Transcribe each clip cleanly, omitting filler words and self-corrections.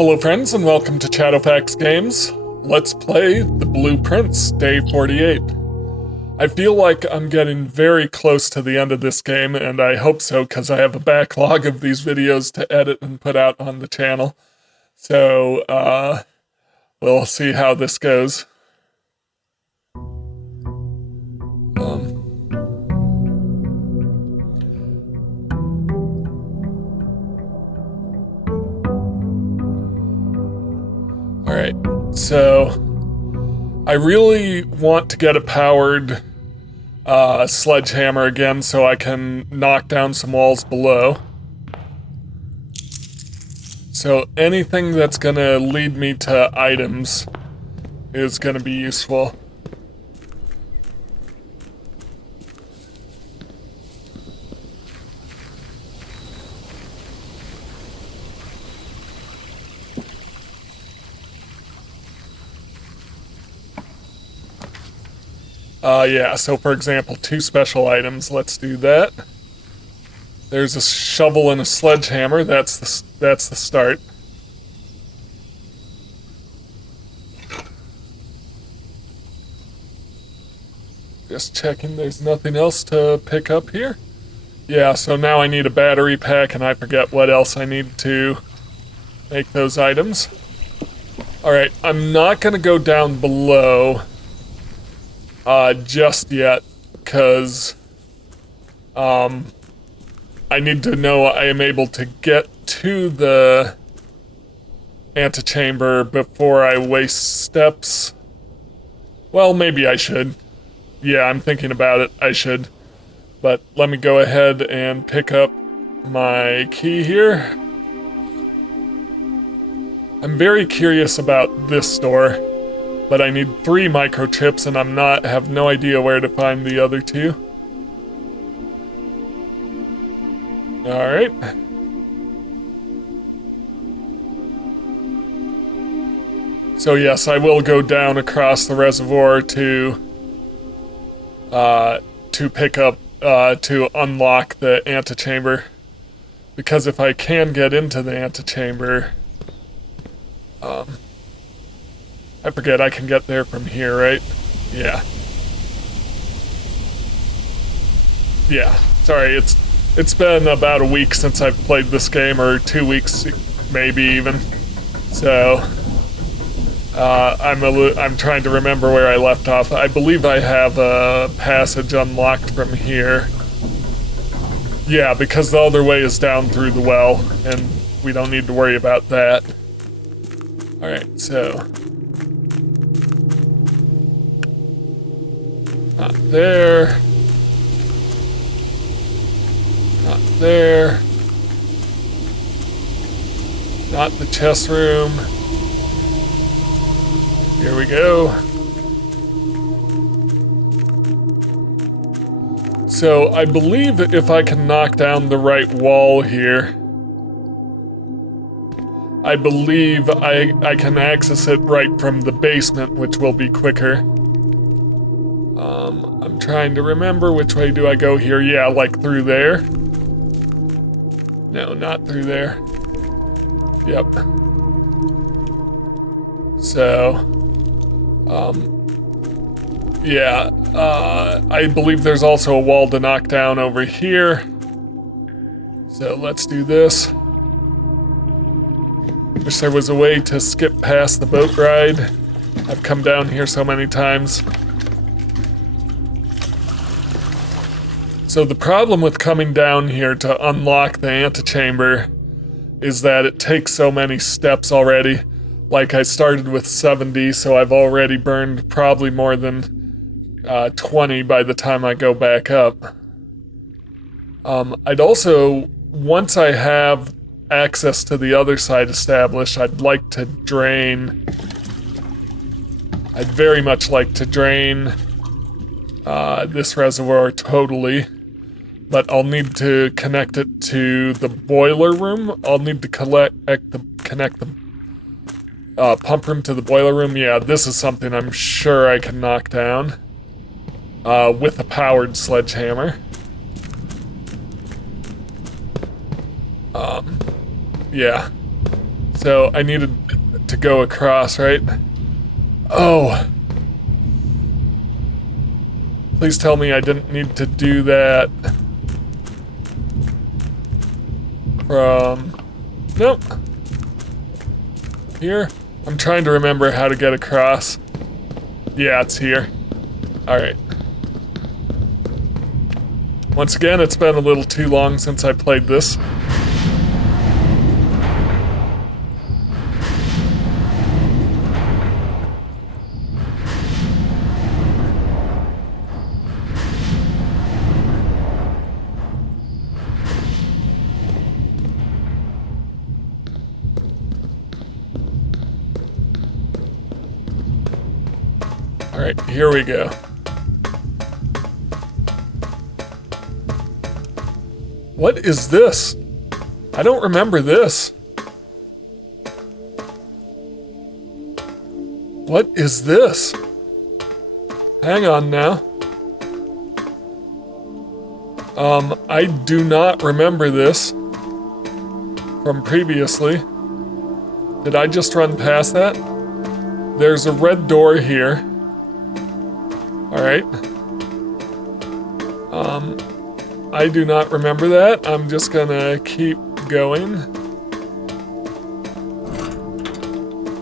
Hello friends and welcome to Shadowfax Games. Let's play The Blue Prince, Day 48. I feel like I'm getting very close to the end of this game, and I hope so because I have a backlog of these videos to edit and put out on the channel. So, we'll see how this goes. Alright, so I really want to get a powered sledgehammer again so I can knock down some walls below. So anything that's gonna lead me to items is gonna be useful. Yeah, so for example, 2 special items, let's do that. There's a shovel and a sledgehammer, that's the start. Just checking there's nothing else to pick up here. Yeah, so now I need a battery pack and I forget what else I need to make those items. Alright, I'm not gonna go down below just yet, because I need to know I am able to get to the antechamber before I waste steps. Well, maybe I should. Yeah, I'm thinking about it, I should. But let me go ahead and pick up my key here. I'm very curious about this store, but I need 3 microchips and have no idea where to find the other 2. Alright. So yes, I will go down across the reservoir to pick up, to unlock the antechamber. Because if I can get into the antechamber, I forget I can get there from here, right? Yeah. Yeah, sorry, it's been about a week since I've played this game, or 2 weeks, maybe even. So, I'm trying to remember where I left off. I believe I have a passage unlocked from here. Yeah, because the other way is down through the well, and we don't need to worry about that. Alright, so... Not there. Not there. Not the chest room. Here we go. So I believe if I can knock down the right wall here, I believe I can access it right from the basement, which will be quicker. I'm trying to remember which way do I go here. Yeah, like through there. No, not through there. Yep. So, yeah, I believe there's also a wall to knock down over here. So let's do this. Wish there was a way to skip past the boat ride. I've come down here so many times. So the problem with coming down here to unlock the antechamber is that it takes so many steps already. Like, I started with 70, so I've already burned probably more than 20 by the time I go back up. I'd also, once I have access to the other side established, I'd like to drain... I'd very much like to drain this reservoir totally. But I'll need to connect it to the boiler room. I'll need to connect the pump room to the boiler room. Yeah, this is something I'm sure I can knock down with a powered sledgehammer. Yeah. So I needed to go across, right? Oh. Please tell me I didn't need to do that from... Nope. Here? I'm trying to remember how to get across. Yeah, it's here. Alright. Once again, it's been a little too long since I played this. Alright, here we go. What is this? I don't remember this. What is this? Hang on now. I do not remember this from previously. Did I just run past that? There's a red door here. Alright. I do not remember that. I'm just gonna keep going.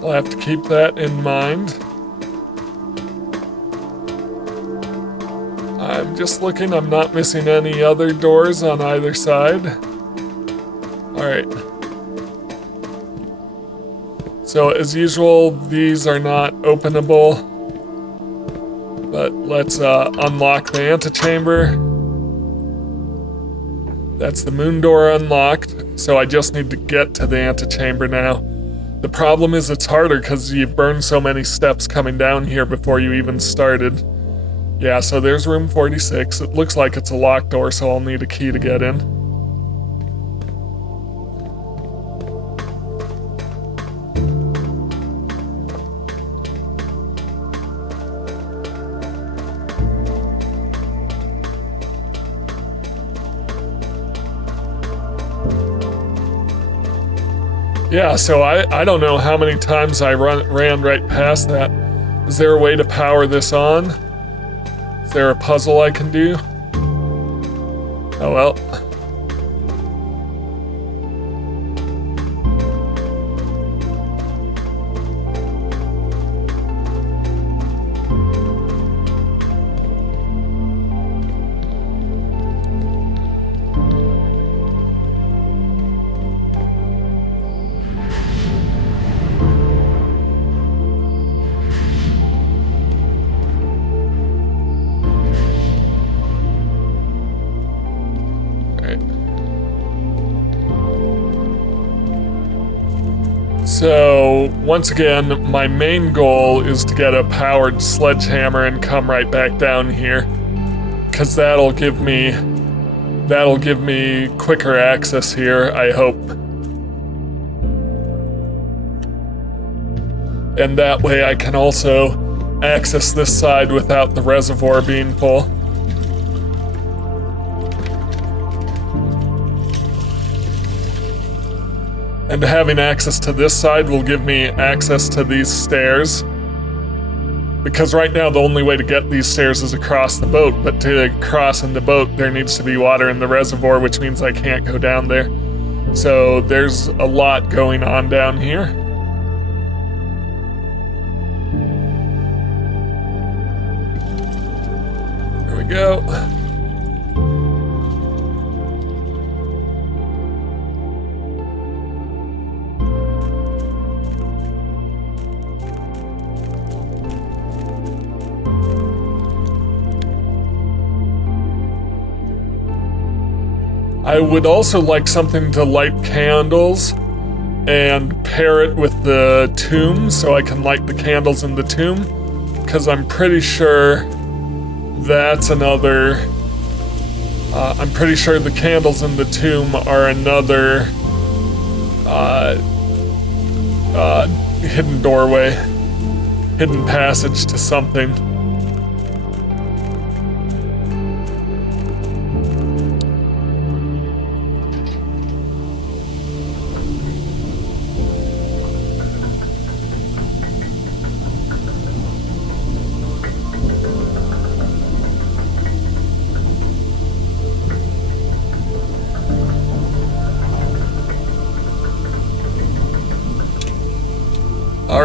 I'll have to keep that in mind. I'm just looking. I'm not missing any other doors on either side. Alright. So as usual, these are not openable. But let's unlock the antechamber. That's the moon door unlocked, so I just need to get to the antechamber now. The problem is it's harder because you burned so many steps coming down here before you even started. Yeah, so there's room 46. It looks like it's a locked door, so I'll need a key to get in. Yeah, so I don't know how many times I ran right past that. Is there a way to power this on? Is there a puzzle I can do? Oh well. So, once again, my main goal is to get a powered sledgehammer and come right back down here. Because that'll give me quicker access here, I hope. And that way I can also access this side without the reservoir being full. And having access to this side will give me access to these stairs. Because right now the only way to get these stairs is across the boat, but to cross in the boat there needs to be water in the reservoir, which means I can't go down there. So there's a lot going on down here. Here we go. I would also like something to light candles and pair it with the tomb so I can light the candles in the tomb, because I'm pretty sure that's another... I'm pretty sure the candles in the tomb are another hidden doorway, hidden passage to something.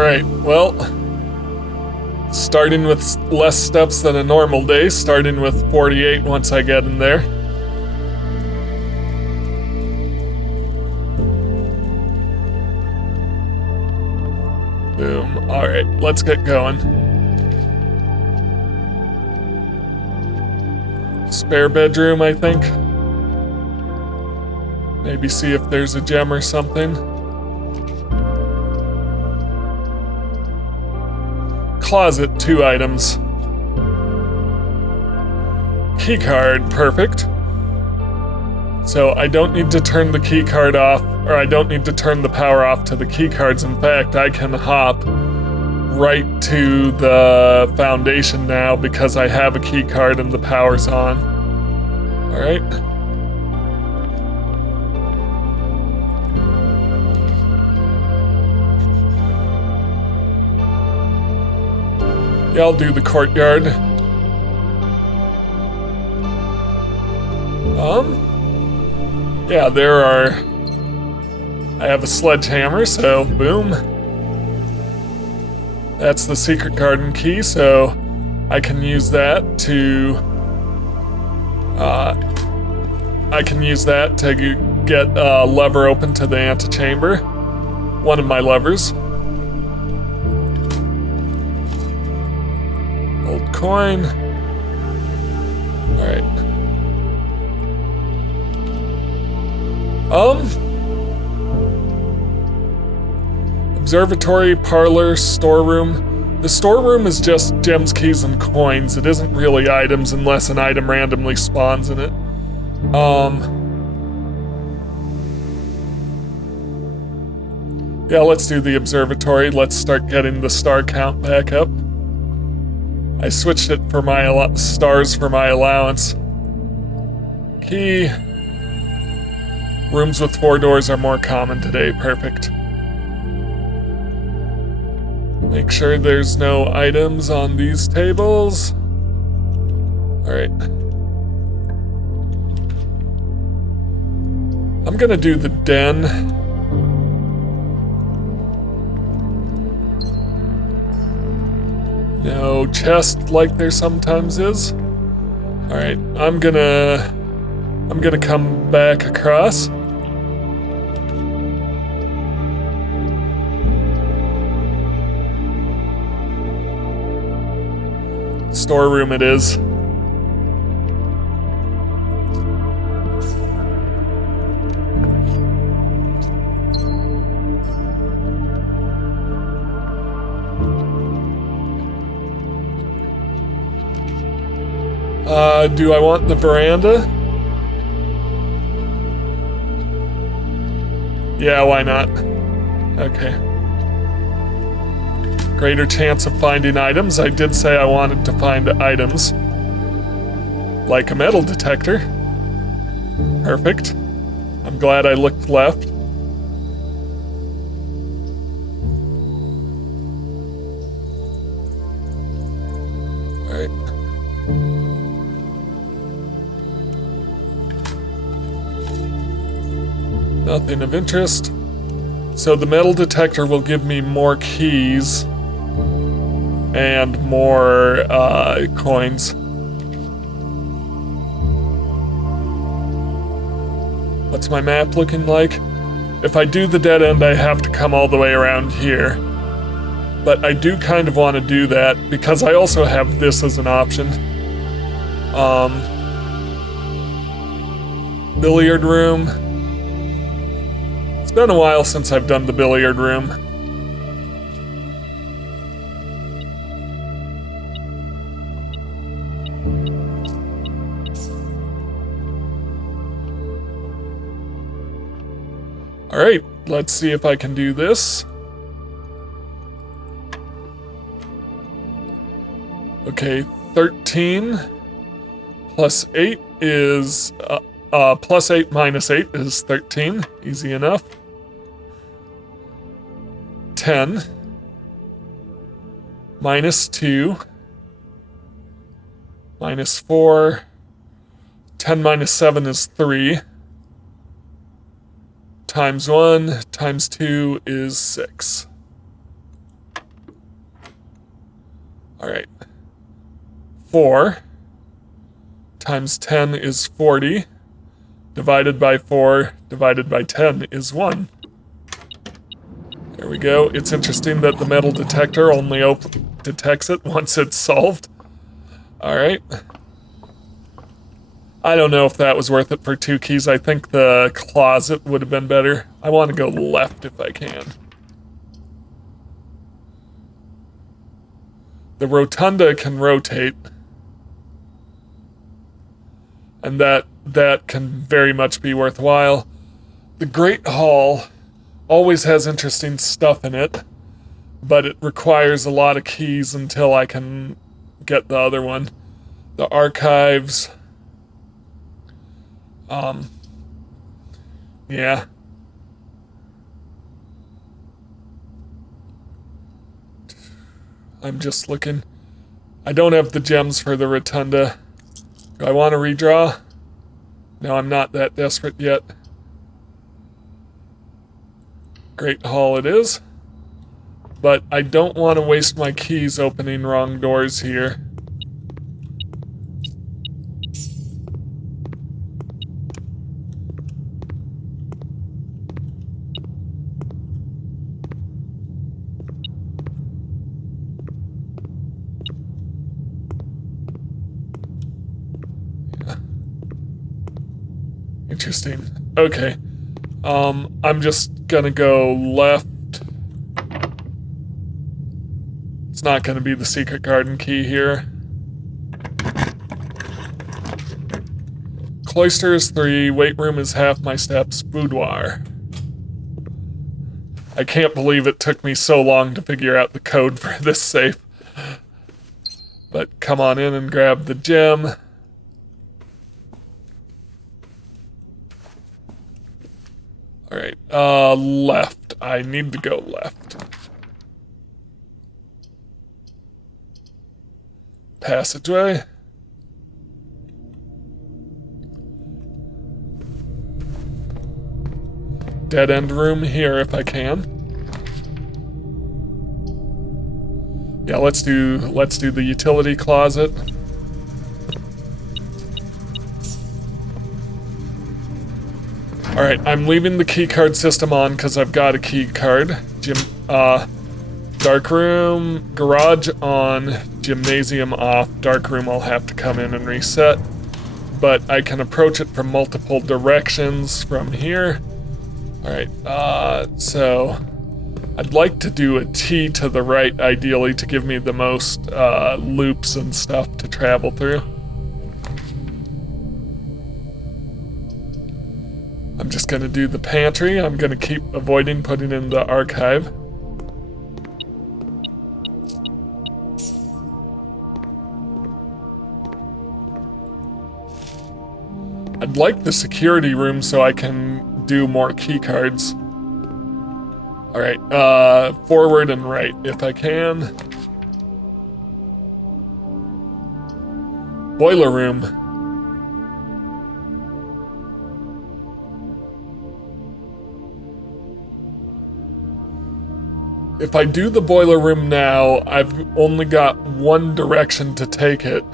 Alright, well, starting with less steps than a normal day, starting with 48 once I get in there. Boom. Alright, let's get going. Spare bedroom, I think. Maybe see if there's a gem or something. Closet, 2 items. Keycard, perfect. So I don't need to turn the keycard off, or I don't need to turn the power off to the keycards. In fact, I can hop right to the foundation now because I have a keycard and the power's on. Alright. Yeah, I'll do the courtyard. Yeah, there are... I have a sledgehammer, so boom. That's the secret garden key, so I can use that to... I can use that to get a lever open to the antechamber. One of my levers. Old coin. Alright. Observatory, parlor, storeroom. The storeroom is just gems, keys, and coins. It isn't really items unless an item randomly spawns in it. Yeah, let's do the observatory. Let's start getting the star count back up. I switched it for my stars for my allowance. Key. Rooms with 4 doors are more common today. Perfect. Make sure there's no items on these tables. Alright. I'm gonna do the den. No chest like there sometimes is. Alright, I'm gonna come back across. Storeroom it is. Do I want the veranda? Yeah, why not? Okay. Greater chance of finding items. I did say I wanted to find items. Like a metal detector. Perfect. I'm glad I looked left. Alright. Nothing of interest. So the metal detector will give me more keys and more coins. What's my map looking like? If I do the dead end, I have to come all the way around here. But I do kind of want to do that because I also have this as an option. Billiard room. It's been a while since I've done the billiard room. Alright, let's see if I can do this. Okay, 13 plus 8 is... plus 8 minus 8 is 13. Easy enough. 10 minus 2 minus 4. 10 minus 7 is 3. Times 1 times 2 is 6. Alright. 4 times 10 is 40. Divided by 4 divided by 10 is 1. There we go. It's interesting that the metal detector only detects it once it's solved. Alright. I don't know if that was worth it for 2 keys. I think the closet would have been better. I want to go left if I can. The rotunda can rotate. And that can very much be worthwhile. The Great Hall always has interesting stuff in it, but it requires a lot of keys until I can get the other one. The archives. Yeah. I'm just looking. I don't have the gems for the rotunda. Do I want to redraw? No, I'm not that desperate yet. Great Hall it is. But I don't want to waste my keys opening wrong doors here. Interesting. Okay. I'm just gonna go left. It's not gonna be the secret garden key here. Cloister is 3, weight room is half my steps, boudoir. I can't believe it took me so long to figure out the code for this safe. But come on in and grab the gem. Alright, left. I need to go left. Passageway. Dead end room here if I can. Yeah, let's do the utility closet. Alright, I'm leaving the keycard system on because I've got a key card. Dark room, garage on, gymnasium off. Dark room I'll have to come in and reset. But I can approach it from multiple directions from here. Alright, so I'd like to do a T to the right, ideally, to give me the most loops and stuff to travel through. I'm just gonna do the pantry. I'm gonna keep avoiding putting in the archive. I'd like the security room so I can do more key cards. Alright, forward and right if I can. Boiler room. If I do the boiler room now, I've only got one direction to take it.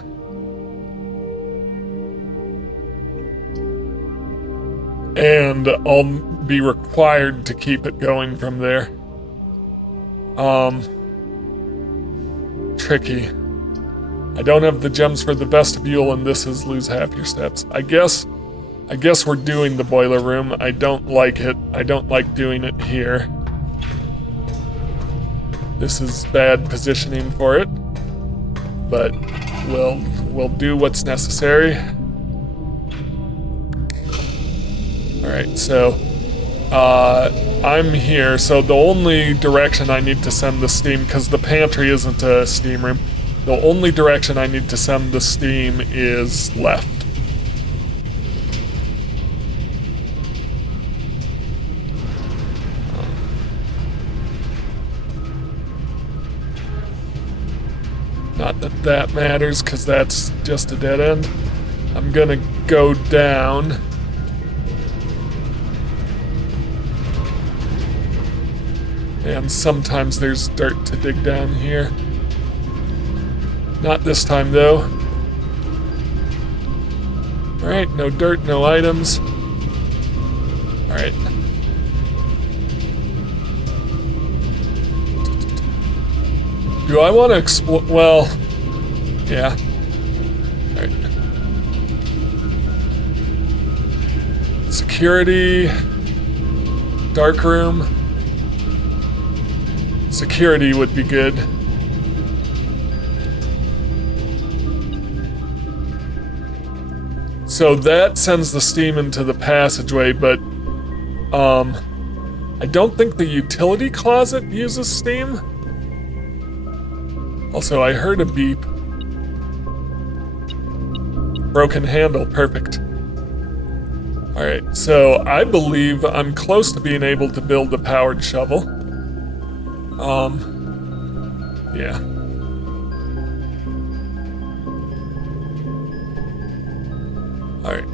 And I'll be required to keep it going from there. Tricky. I don't have the gems for the vestibule, and this is lose half your steps. I guess we're doing the boiler room. I don't like it. I don't like doing it here. This is bad positioning for it, but we'll do what's necessary. Alright, so I'm here, so the only direction I need to send the steam, because the pantry isn't a steam room, the only direction I need to send the steam is left. Not that that matters, because that's just a dead end. I'm gonna go down. And sometimes there's dirt to dig down here. Not this time, though. Alright, no dirt, no items. Alright. Do I want to explore? Well, yeah. Alright. Security. Dark room. Security would be good. So that sends the steam into the passageway, but I don't think the utility closet uses steam. Also, I heard a beep. Broken handle, perfect. Alright, so I believe I'm close to being able to build a powered shovel. Yeah. Alright.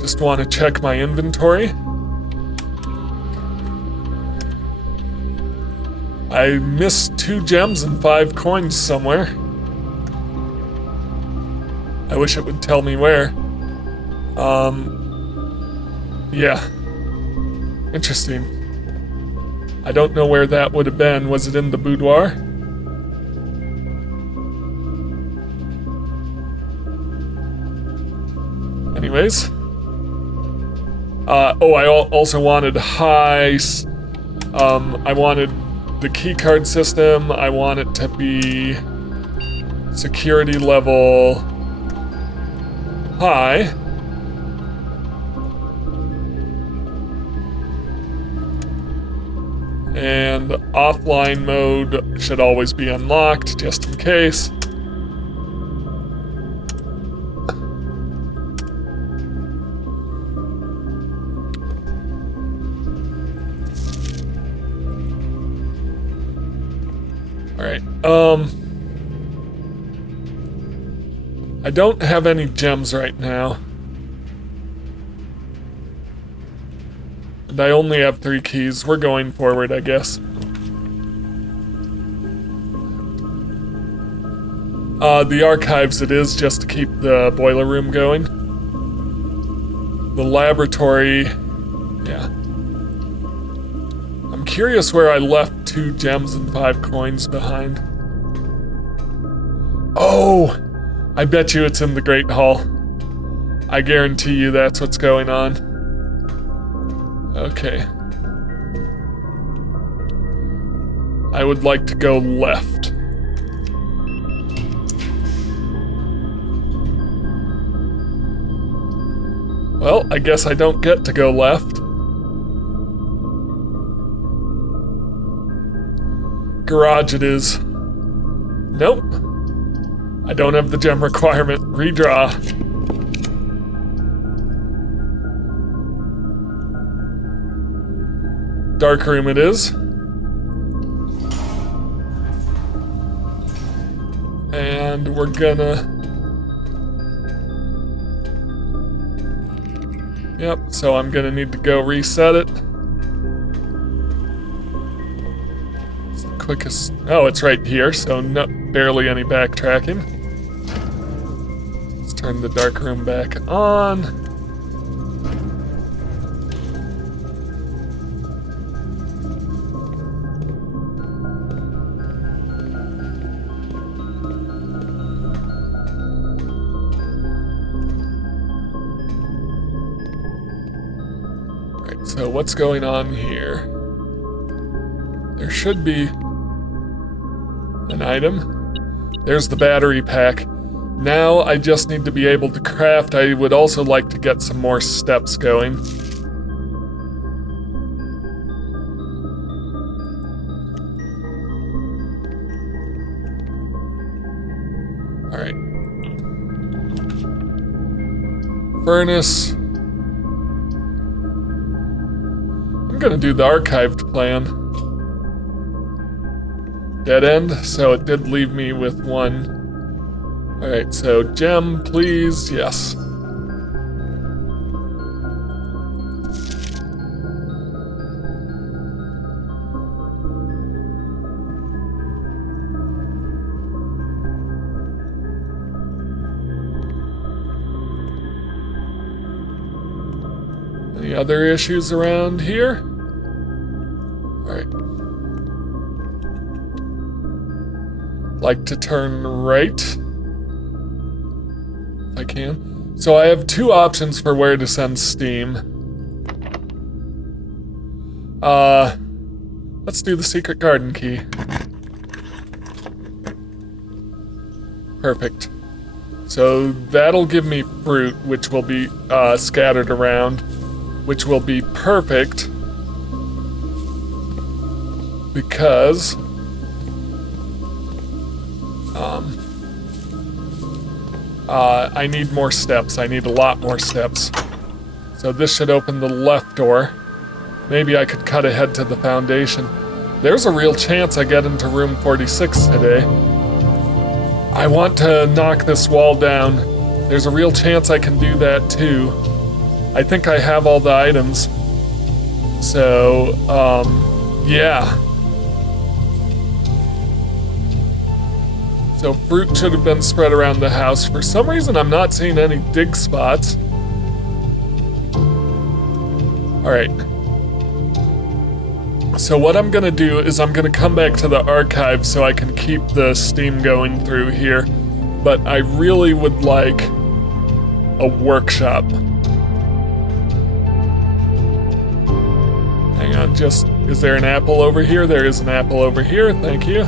Just want to check my inventory. I missed 2 gems and 5 coins somewhere. I wish it would tell me where. Yeah. Interesting. I don't know where that would have been. Was it in the boudoir? Anyways. Oh, I also wanted I wanted the keycard system. I want it to be security level high. And offline mode should always be unlocked, just in case. Alright, I don't have any gems right now. And I only have 3 keys. We're going forward, I guess. The archives it is, just to keep the boiler room going. The laboratory, yeah. I'm curious where I left 2 gems and 5 coins behind. Oh! I bet you it's in the Great Hall. I guarantee you that's what's going on. Okay. I would like to go left. Well, I guess I don't get to go left. Garage it is. Nope. I don't have the gem requirement. Redraw. Dark room it is. And we're gonna... Yep, so I'm gonna need to go reset it. It's the quickest... Oh, it's right here, so no, barely any backtracking. Let's turn the dark room back on. So what's going on here? There should be an item. There's the battery pack. Now I just need to be able to craft. I would also like to get some more steps going. Alright. Furnace. I'm gonna do the archived plan. Dead end, so it did leave me with 1. Alright, so gem, please, yes. Any other issues around here? Alright. Like to turn right. If I can. So I have two options for where to send steam. Let's do the secret garden key. Perfect. So that'll give me fruit, which will be scattered around, which will be perfect because I need more steps. I need a lot more steps. So this should open the left door. Maybe I could cut ahead to the foundation. There's a real chance I get into room 46 today. I want to knock this wall down. There's a real chance I can do that too. I think I have all the items. So, yeah. So fruit should have been spread around the house. For some reason, I'm not seeing any dig spots. All right. So what I'm gonna do is I'm gonna come back to the archive so I can keep the steam going through here, but I really would like a workshop. Hang on, is there an apple over here? There is an apple over here, thank you.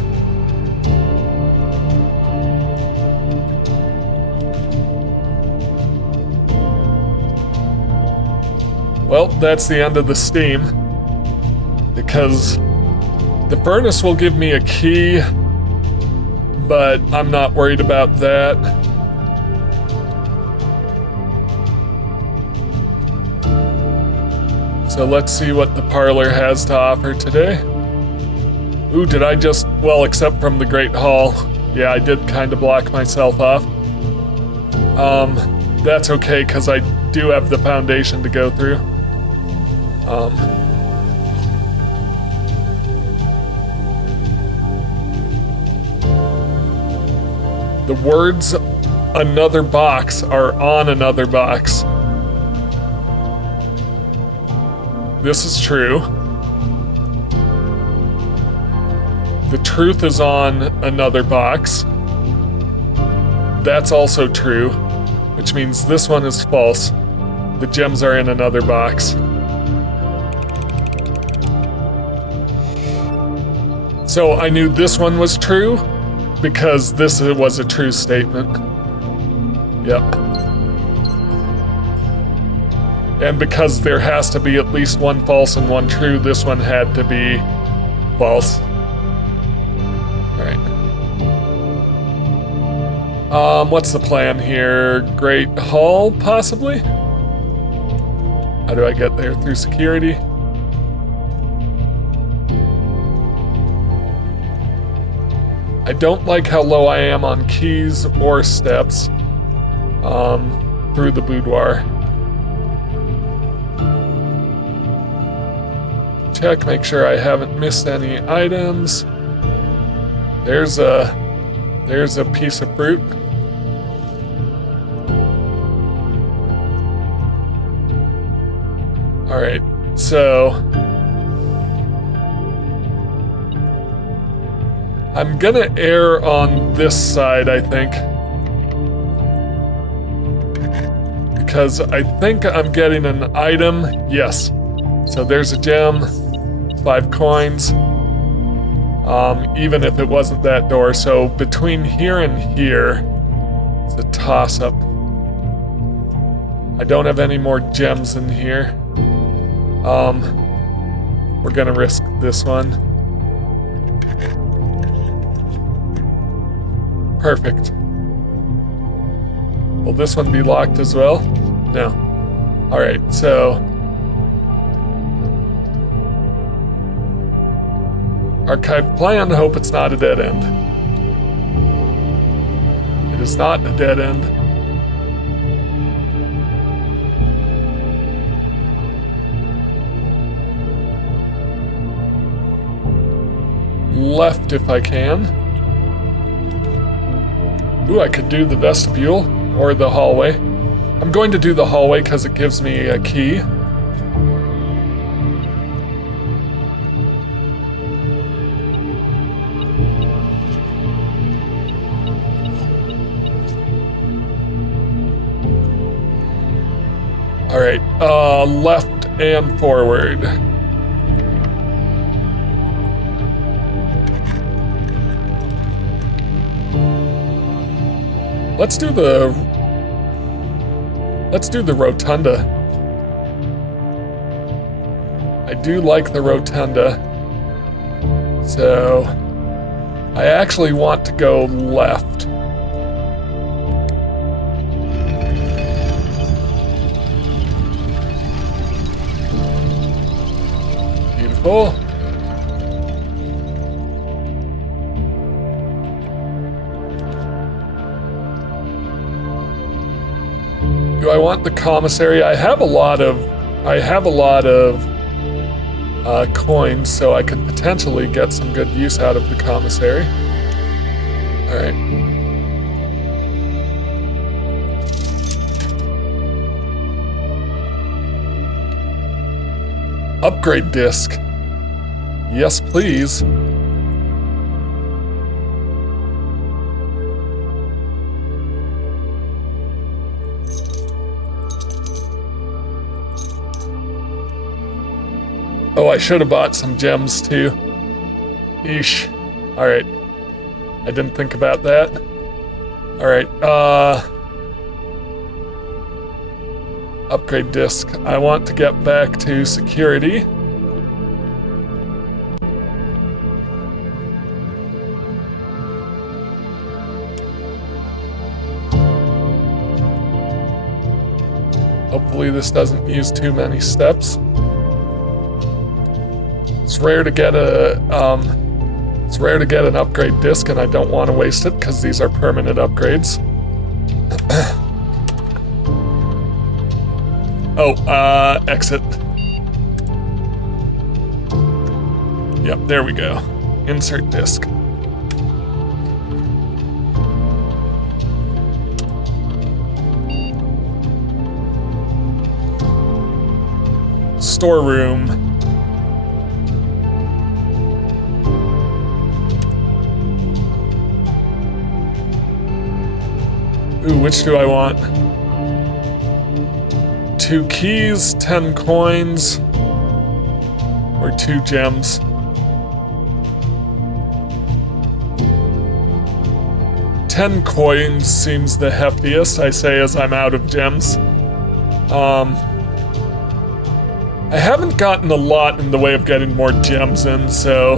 Well, that's the end of the steam. Because the furnace will give me a key, but I'm not worried about that. So let's see what the parlor has to offer today. Ooh, did I just, well, except from the Great Hall. Yeah, I did kind of block myself off. That's okay, because I do have the foundation to go through. The words another box are on another box. This is true. The truth is on another box. That's also true, which means this one is false. The gems are in another box. So I knew this one was true, because this was a true statement. Yep. And because there has to be at least one false and one true, this one had to be false. Alright. What's the plan here? Great Hall, possibly? How do I get there? Through security? I don't like how low I am on keys or steps through the boudoir. Check, make sure I haven't missed any items. There's a piece of fruit. All right, so I'm gonna err on this side, I think. Because I think I'm getting an item. Yes. So there's a gem, 5 coins. Even if it wasn't that door. So between here and here, it's a toss-up. I don't have any more gems in here. We're gonna risk this one. Perfect. Will this one be locked as well? No. Alright, so archive plan, hope it's not a dead end. It is not a dead end. Left if I can. Ooh, I could do the vestibule or the hallway. I'm going to do the hallway because it gives me a key. All right, left and forward. Let's do the rotunda. I do like the rotunda. So I actually want to go left. Beautiful. Do I want the commissary? I have a lot of coins, so I could potentially get some good use out of the commissary. All right. Upgrade disc. Yes, please. Oh, I should have bought some gems too. Eesh. Alright. I didn't think about that. Alright, upgrade disc. I want to get back to security. Hopefully this doesn't use too many steps. It's rare to get an upgrade disc, and I don't want to waste it because these are permanent upgrades. Exit. Yep, there we go. Insert disc. Storeroom. Ooh, which do I want? 2 keys, 10 coins, or 2 gems? $10 coins seems the heftiest, I say, as I'm out of gems. I haven't gotten a lot in the way of getting more gems in, so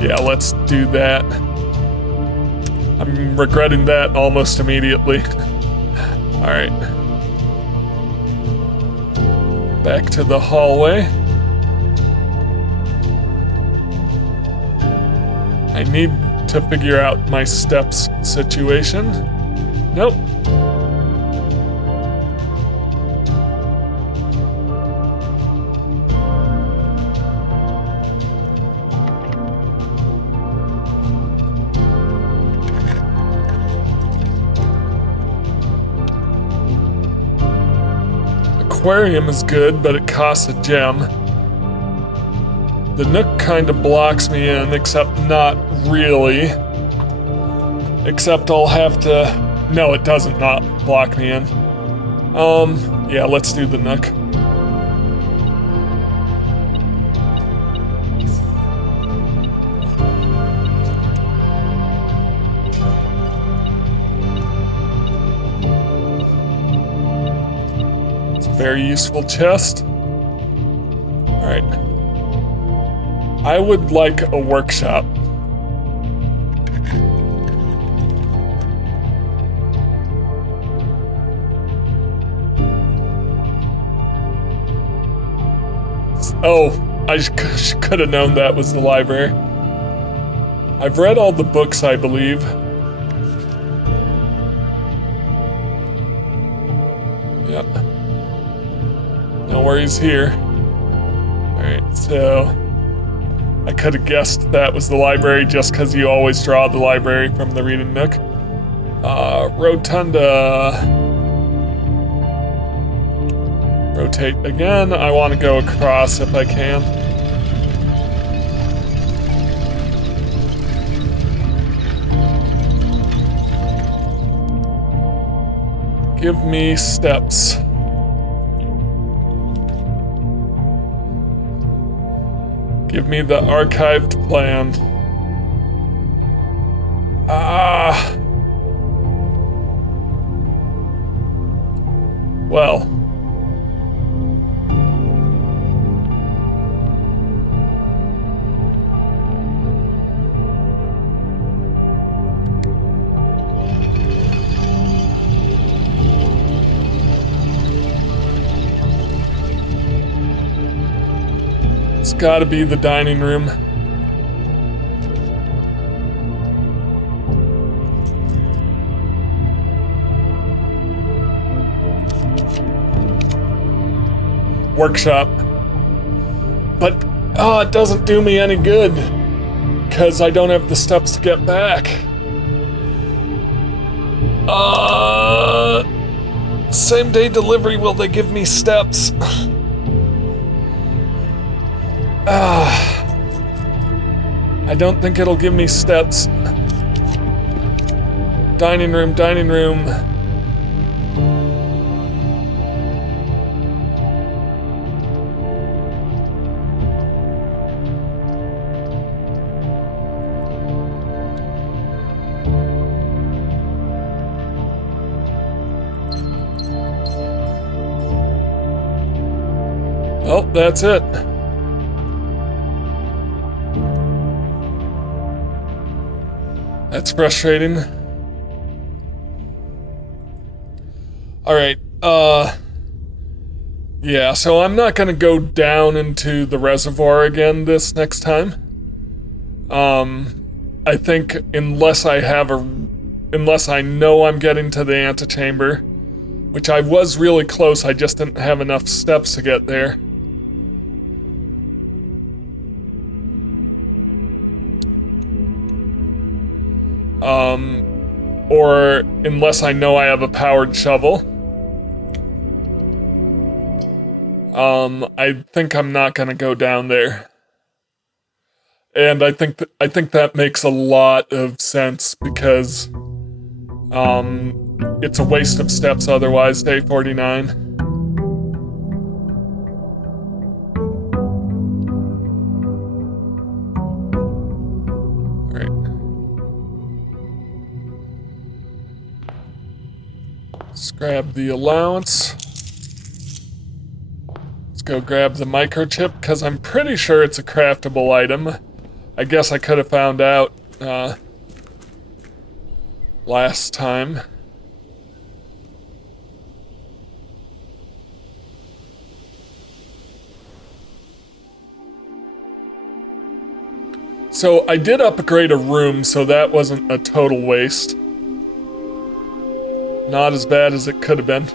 yeah, let's do that. I'm regretting that almost immediately. Alright. Back to the hallway. I need to figure out my steps situation. Nope. Aquarium is good, but it costs a gem. The nook kind of blocks me in, except not really. Except I'll have to... No, it doesn't not block me in. Yeah, let's do the nook. Very useful chest. Alright. I would like a workshop. Oh, I could have known that was the library. I've read all the books, I believe. Yep. No worries here. Alright, so I could have guessed that was the library just because you always draw the library from the reading nook. Rotunda. Rotate again. I want to go across if I can. Give me steps. Give me the archived plan. Ah. Well. It's gotta be the dining room. Workshop. But, it doesn't do me any good. Because I don't have the steps to get back. Same day delivery, will they give me steps? I don't think it'll give me steps. Dining room, dining room. Oh, that's it. That's frustrating. Alright, yeah, so I'm not gonna go down into the reservoir again this next time. I think unless I know I'm getting to the antechamber, which I was really close, I just didn't have enough steps to get there. Or unless I know I have a powered shovel. I think I'm not gonna go down there. And I think that makes a lot of sense because, it's a waste of steps otherwise, day 49. Let's grab the allowance. Let's go grab the microchip, because I'm pretty sure it's a craftable item. I guess I could have found out last time. So I did upgrade a room, so that wasn't a total waste. Not as bad as it could have been.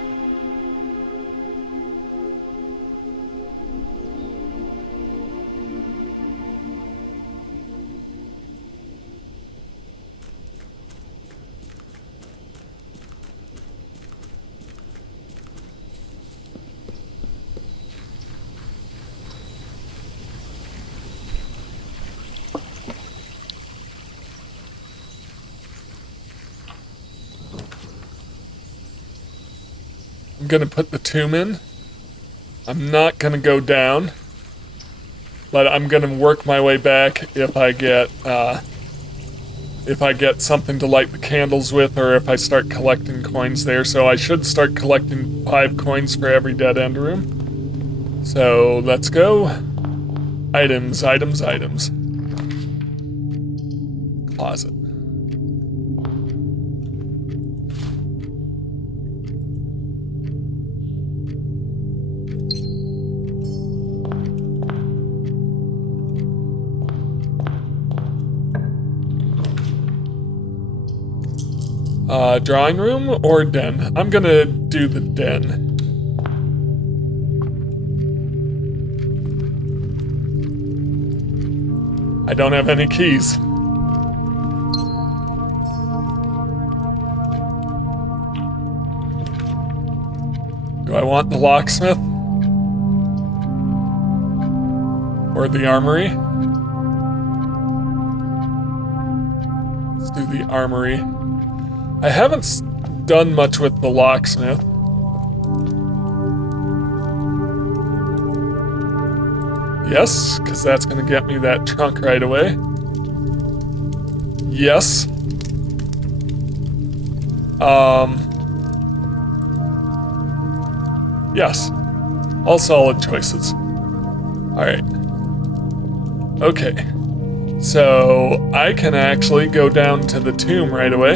I'm gonna put the tomb in. I'm not gonna go down, but I'm gonna work my way back if I get something to light the candles with, or if I start collecting coins there. So I should start collecting 5 coins for every dead end room. So let's go. Items, items, items. Closet. Drawing room or den? I'm gonna do the den. I don't have any keys. Do I want the locksmith? Or the armory? Let's do the armory. I haven't done much with the locksmith. Yes, because that's going to get me that trunk right away. Yes. Yes. All solid choices. Alright. Okay. So, I can actually go down to the tomb right away.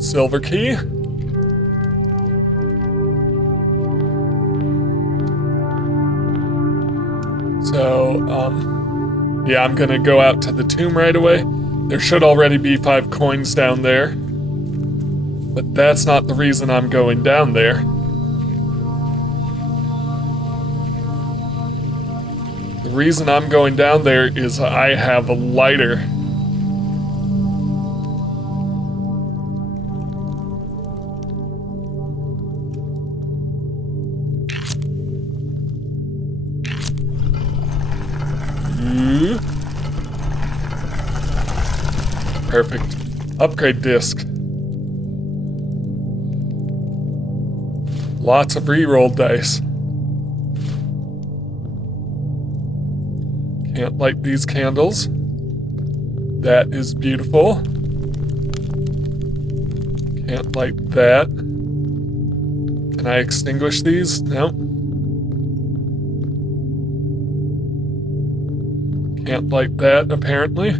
Silver key. So, yeah, I'm gonna go out to the tomb right away. There should already be 5 coins down there. But that's not the reason I'm going down there. The reason I'm going down there is I have a lighter. Perfect. Upgrade disc. Lots of reroll dice. Can't light these candles. That is beautiful. Can't light that. Can I extinguish these? No. Can't light that, apparently.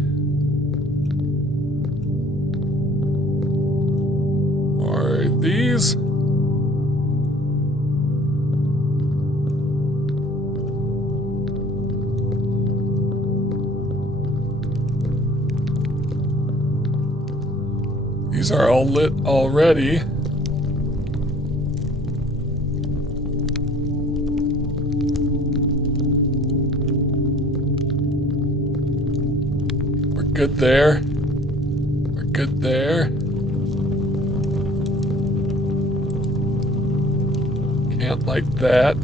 Or these. These are all lit already. We're good there. We're good there. Can't light that.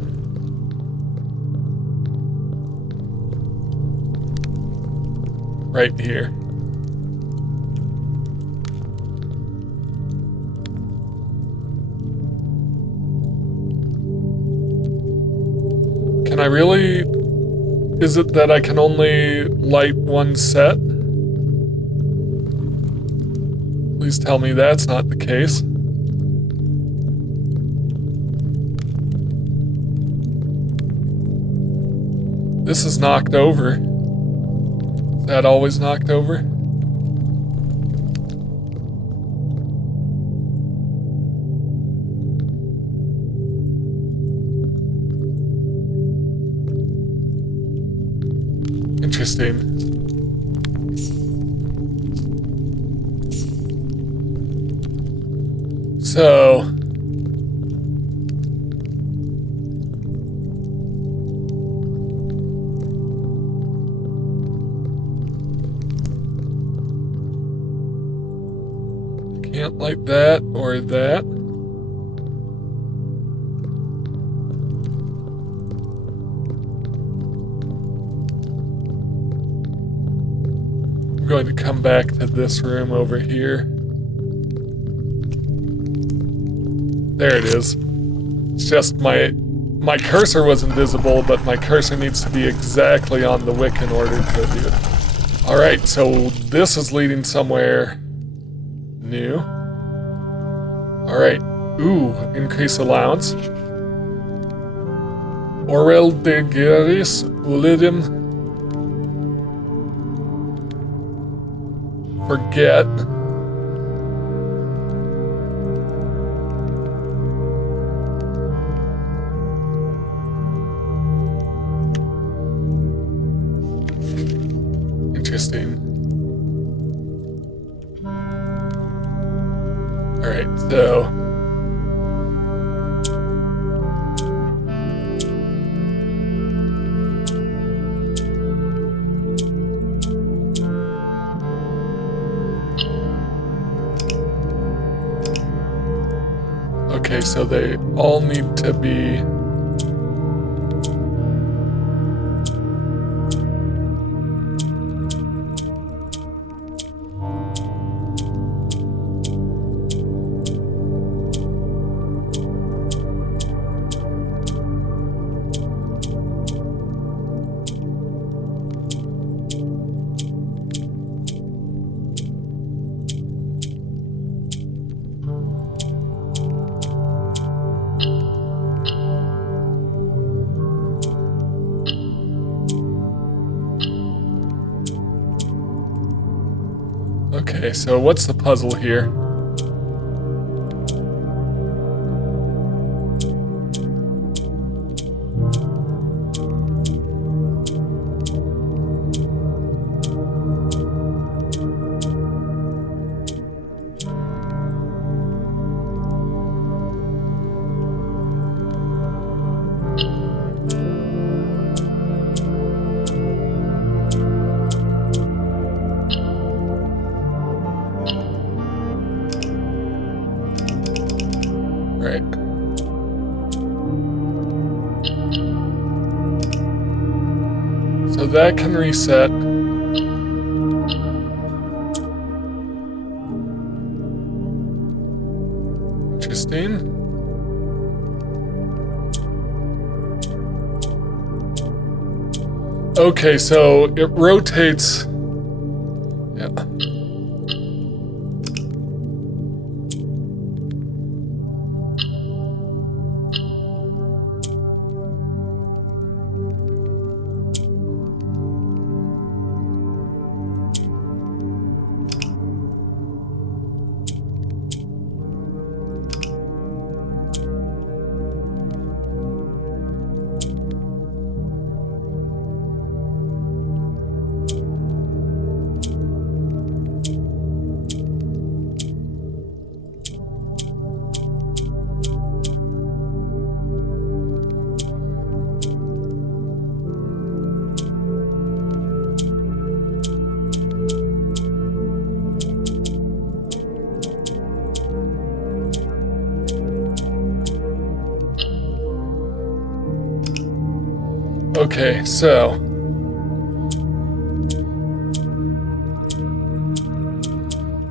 Right here. Can I really... Is it that I can only light one set? Please tell me that's not the case. This is knocked over. Is that always knocked over? Interesting. So... Can't light that or that. I'm going to come back to this room over here. There it is. It's just my cursor was invisible, but my cursor needs to be exactly on the wick in order to do it. Alright, so this is leading somewhere new. Alright. Ooh, increase allowance. Orel de Geris Ulidim. Forget. Interesting. Alright, so... Okay, so they all need to be... Okay, so what's the puzzle here? Right. So that can reset. Interesting. Okay, so it rotates. Yeah. Okay, so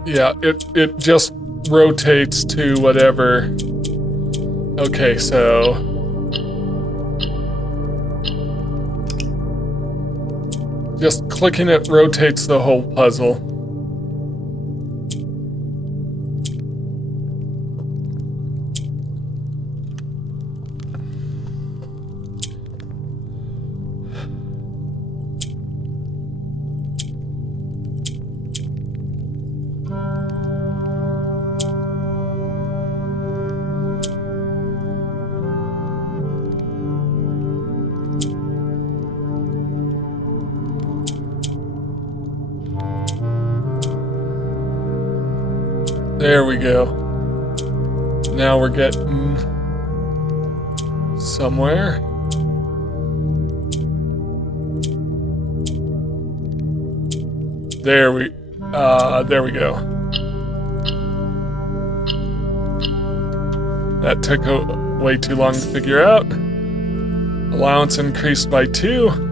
yeah, it just rotates to whatever. Okay, so just clicking it rotates the whole puzzle. There we go. Now we're getting somewhere. There we go. That took way too long to figure out. Allowance increased by 2.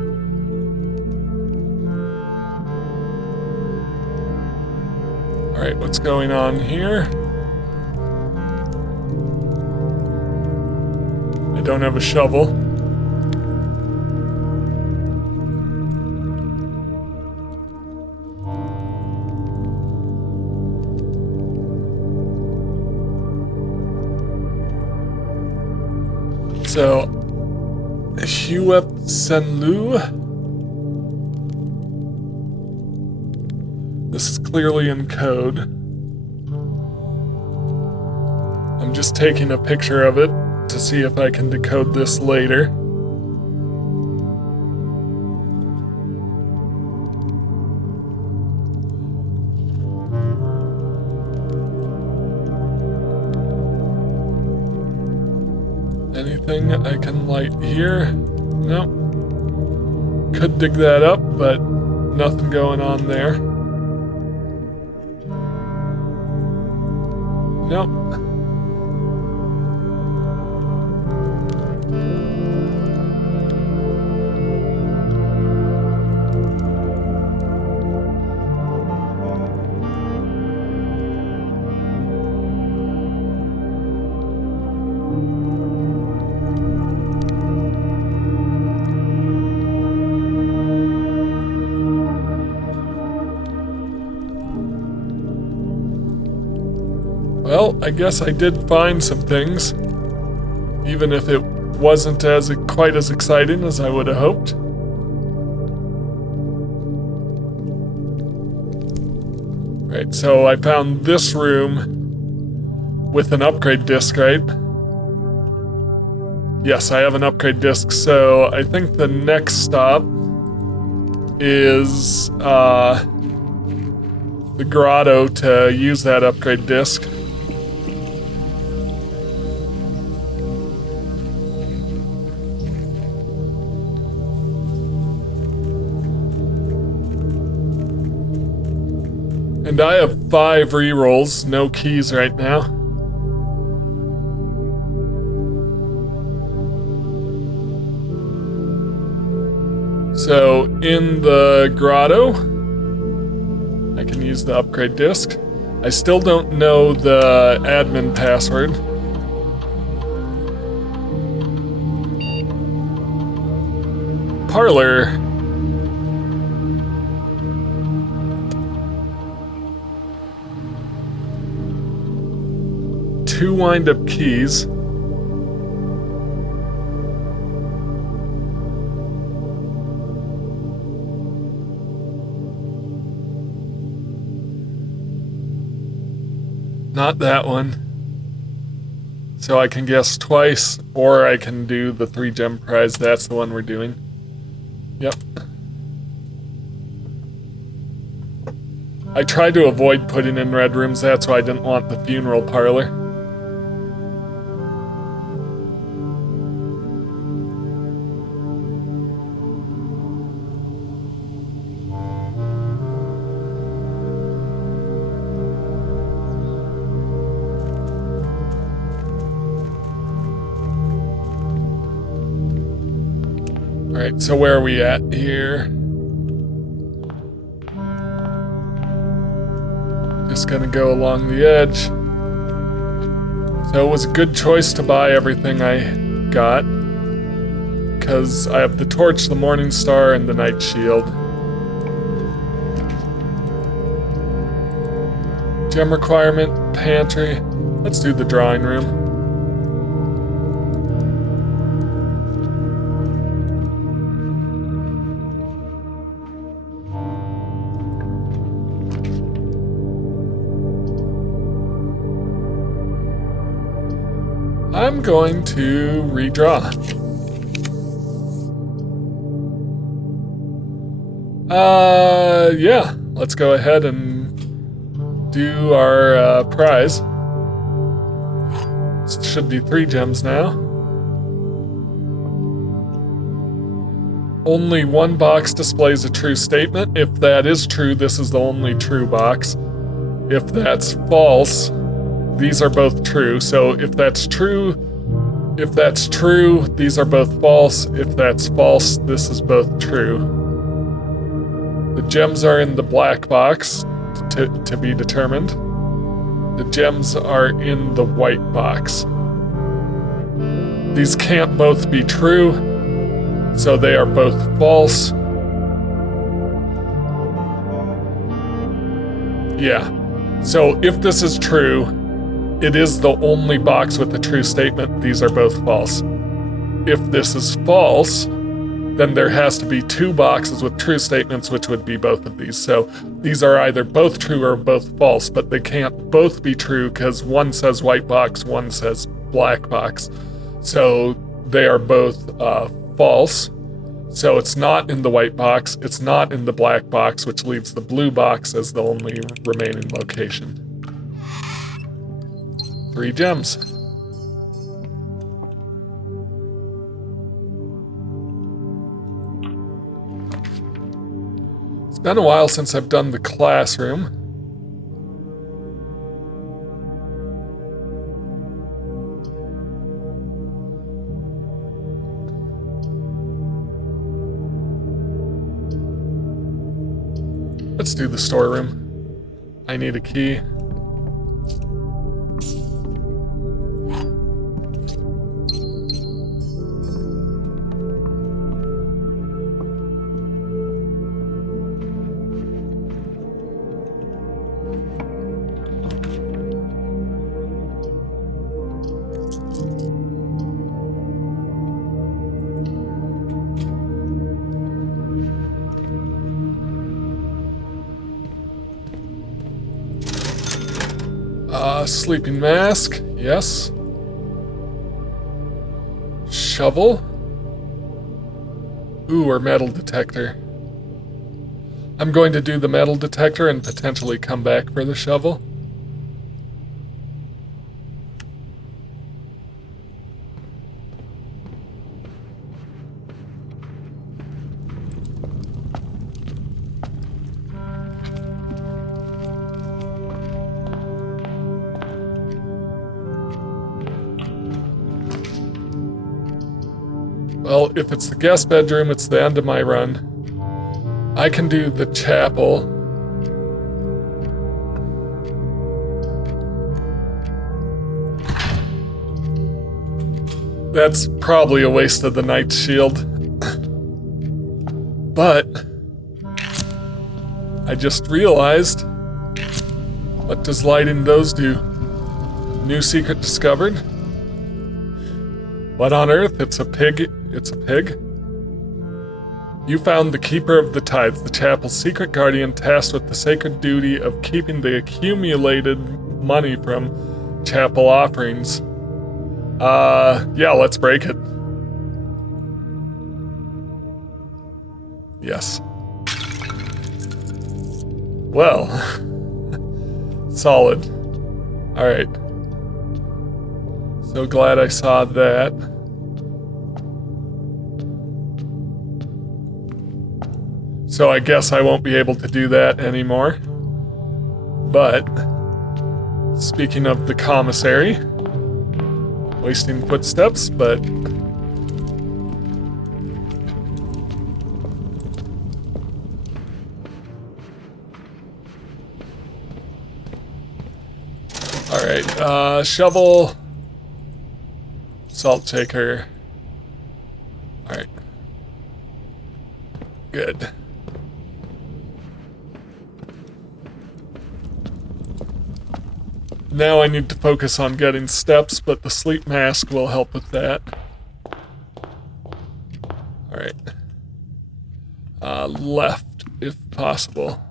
Alright, what's going on here? I don't have a shovel. So, Huep Senlu. This is clearly in code. I'm just taking a picture of it to see if I can decode this later. Anything I can light here? No. Could dig that up, but nothing going on there. Nope. Well, I guess I did find some things, even if it wasn't quite as exciting as I would have hoped. Right, so I found this room with an upgrade disc, right? Yes, I have an upgrade disc, so I think the next stop is the grotto to use that upgrade disc. And I have 5 rerolls, no keys right now. So in the grotto, I can use the upgrade disc. I still don't know the admin password. Parlor. Two wind-up keys. Not that one. So I can guess twice, or I can do the 3 gem prize. That's the one we're doing. Yep. I tried to avoid putting in red rooms, that's why I didn't want the funeral parlor. Alright, so where are we at here? Just gonna go along the edge. So it was a good choice to buy everything I got, because I have the torch, the morning star, and the night shield. Gem requirement, pantry. Let's do the drawing room. I'm going to redraw. Yeah, let's go ahead and do our prize. This should be 3 gems now. Only 1 box displays a true statement. If that is true, this is the only true box. If that's false, these are both true. So if that's true, these are both false. If that's false, this is both true. The gems are in the black box to be determined. The gems are in the white box. These can't both be true, so they are both false. Yeah. So if this is true, it is the only box with a true statement. These are both false. If this is false, then there has to be 2 boxes with true statements, which would be both of these. So these are either both true or both false, but they can't both be true because one says white box, one says black box. So they are both false. So it's not in the white box, it's not in the black box, which leaves the blue box as the only remaining location. 3 gems. It's been a while since I've done the classroom. Let's do the storeroom. I need a key. Sleeping mask, yes. Shovel. Ooh, or metal detector. I'm going to do the metal detector and potentially come back for the shovel. Well, if it's the guest bedroom, it's the end of my run. I can do the chapel. That's probably a waste of the knight's shield. But I just realized, what does lighting those do? New secret discovered? What on earth? It's a pig. It's a pig? You found the keeper of the tithes, the chapel's secret guardian tasked with the sacred duty of keeping the accumulated money from chapel offerings. Yeah, let's break it. Yes. Well, solid. All right. So glad I saw that. So I guess I won't be able to do that anymore. But, speaking of the commissary, wasting footsteps, but... Alright, shovel, salt shaker. Alright. Good. Now I need to focus on getting steps, but the sleep mask will help with that. Alright. Left, if possible.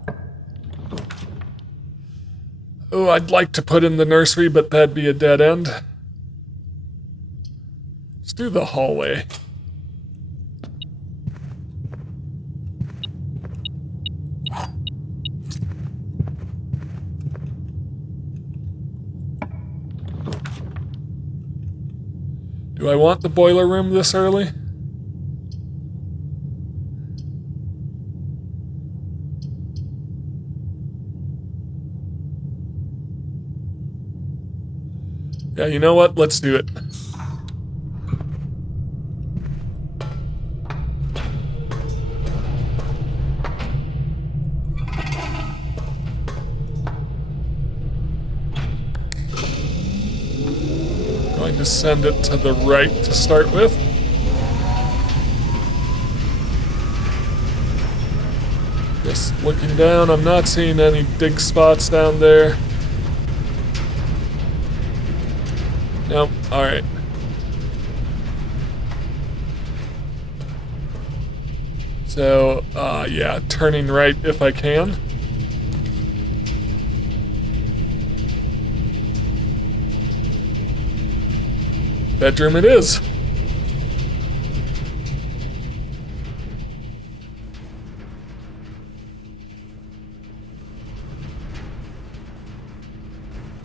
Oh, I'd like to put in the nursery, but that'd be a dead end. Let's do the hallway. Do I want the boiler room this early? Yeah, you know what? Let's do it. Going to send it to the right to start with. Just looking down, I'm not seeing any dig spots down there. Nope, alright. So, yeah, turning right if I can. Bedroom it is.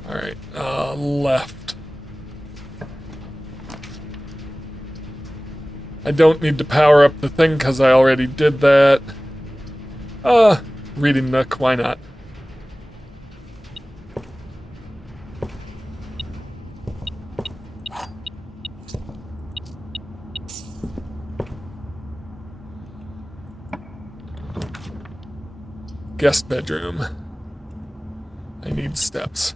Alright, left. I don't need to power up the thing because I already did that. Reading nook, why not? Guest bedroom. I need steps.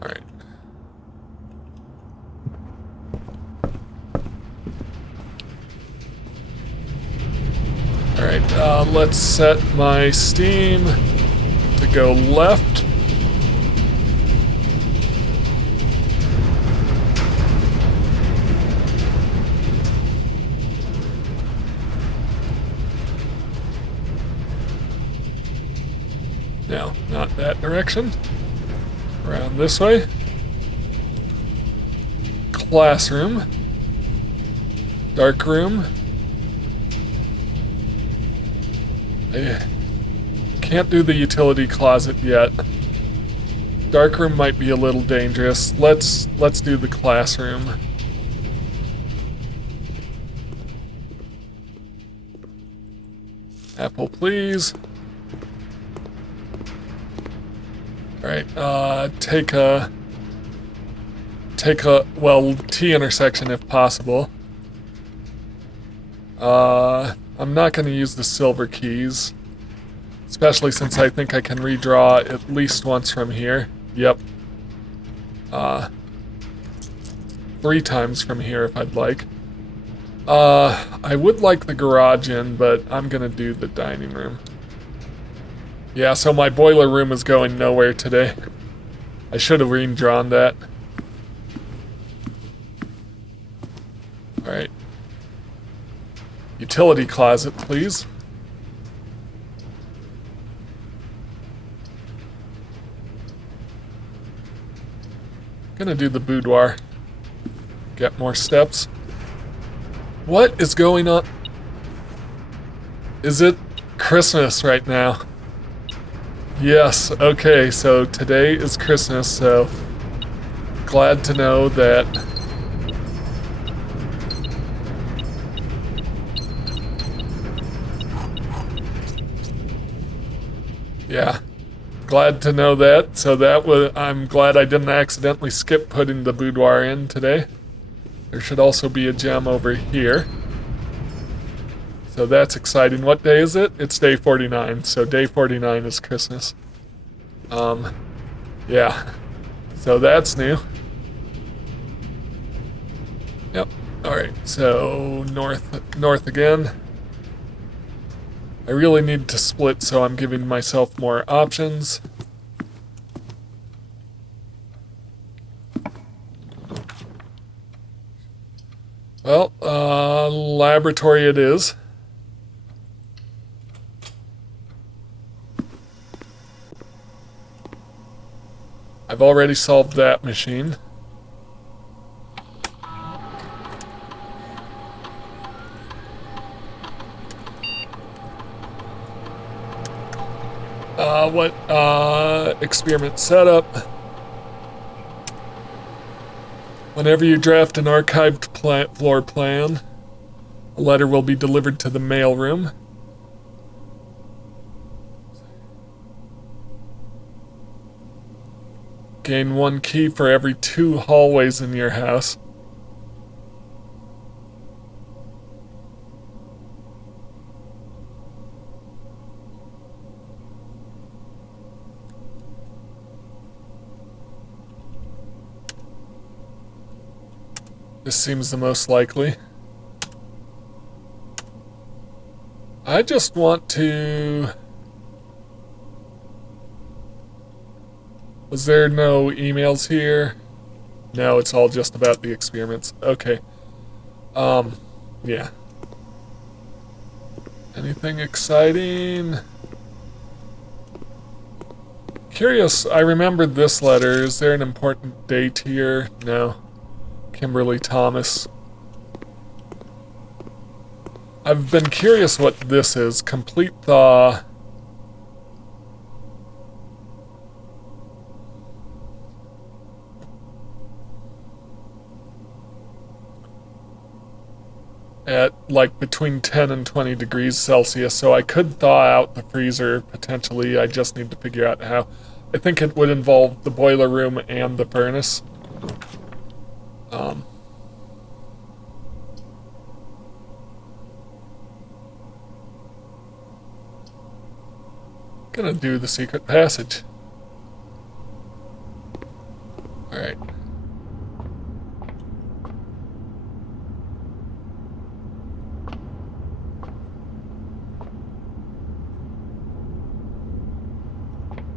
Alright. Alright, let's set my steam to go left. direction. Around this way. Classroom. Dark room. I can't do the utility closet yet. Dark room might be a little dangerous. Let's do the classroom. Apple, please. Alright, take a, well, T intersection if possible. I'm not going to use the silver keys, especially since I think I can redraw at least once from here. Yep. 3 times from here if I'd like. I would like the garage in, but I'm gonna do the dining room. Yeah, so my boiler room is going nowhere today. I should have redrawn that. Alright. Utility closet, please. Gonna do the boudoir. Get more steps. What is going on? Is it Christmas right now? Yes, okay, so today is Christmas, so glad to know that yeah. Glad to know that. So that was, I'm glad I didn't accidentally skip putting the boudoir in today. There should also be a gem over here. So that's exciting. What day is it? It's day 49. So day 49 is Christmas. Yeah. So that's new. Yep. Alright, so north again. I really need to split, so I'm giving myself more options. Well, laboratory it is. I've already solved that machine. Experiment setup. Whenever you draft an archived floor plan, a letter will be delivered to the mailroom. Gain 1 key for every 2 hallways in your house. This seems the most likely. I just want to... Was there no emails here? No, it's all just about the experiments. Okay. Yeah. Anything exciting? Curious, I remembered this letter. Is there an important date here? No. Kimberly Thomas. I've been curious what this is. Complete thaw. At like between 10 and 20 degrees Celsius, so I could thaw out the freezer potentially. I just need to figure out how. I think it would involve the boiler room and the furnace. Gonna do the secret passage. Alright.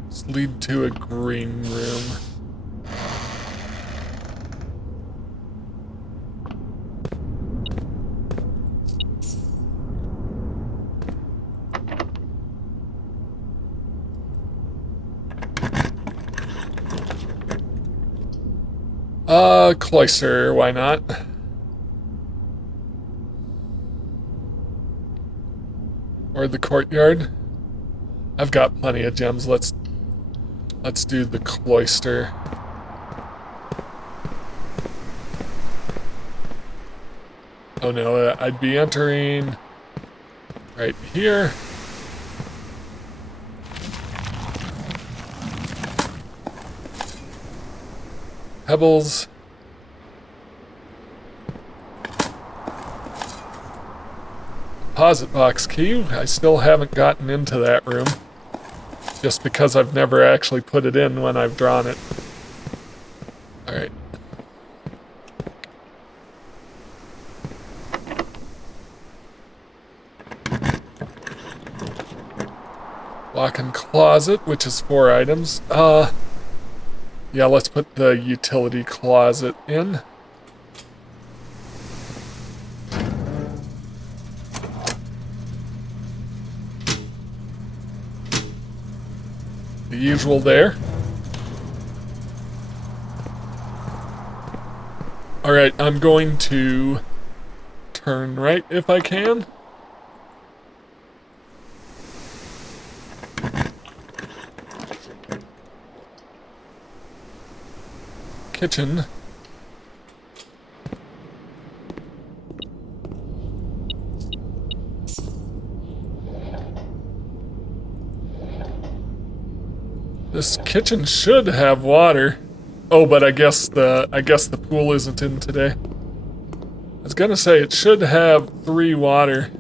Let's lead to a green room. Cloister, why not? Or the courtyard. I've got plenty of gems. Let's do the cloister. Oh no, I'd be entering right here. Pebbles. Deposit box key. I still haven't gotten into that room. Just because I've never actually put it in when I've drawn it. Alright. Walk-in closet, which is 4 items. Yeah, let's put the utility closet in. The usual there. Alright, I'm going to turn right if I can. Kitchen. This kitchen should have water. Oh, but I guess the pool isn't in today. I was gonna say it should have 3 water.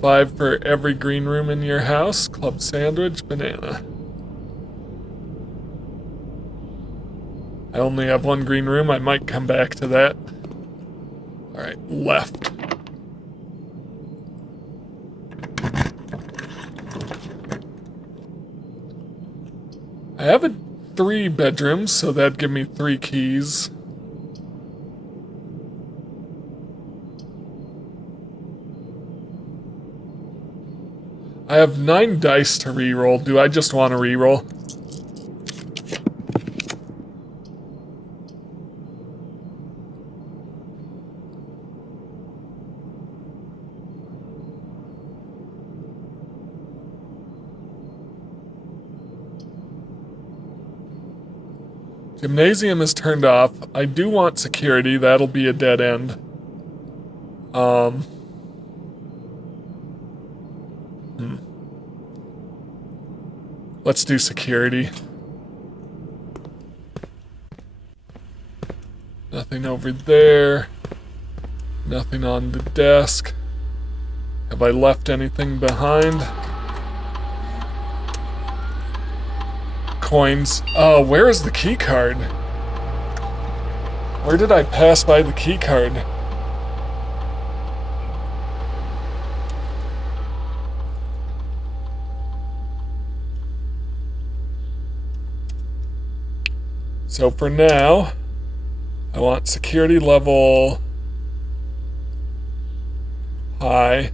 $5 for every green room in your house. Club sandwich, banana. I only have 1 green room. I might come back to that. Alright, left. I have 3 bedrooms, so that'd give me 3 keys. I have 9 dice to reroll. Do I just want to reroll? Gymnasium is turned off. I do want security. That'll be a dead end. Let's do security. Nothing over there. Nothing on the desk. Have I left anything behind? Coins. Oh, where is the key card? Where did I pass by the key card? So for now, I want security level high.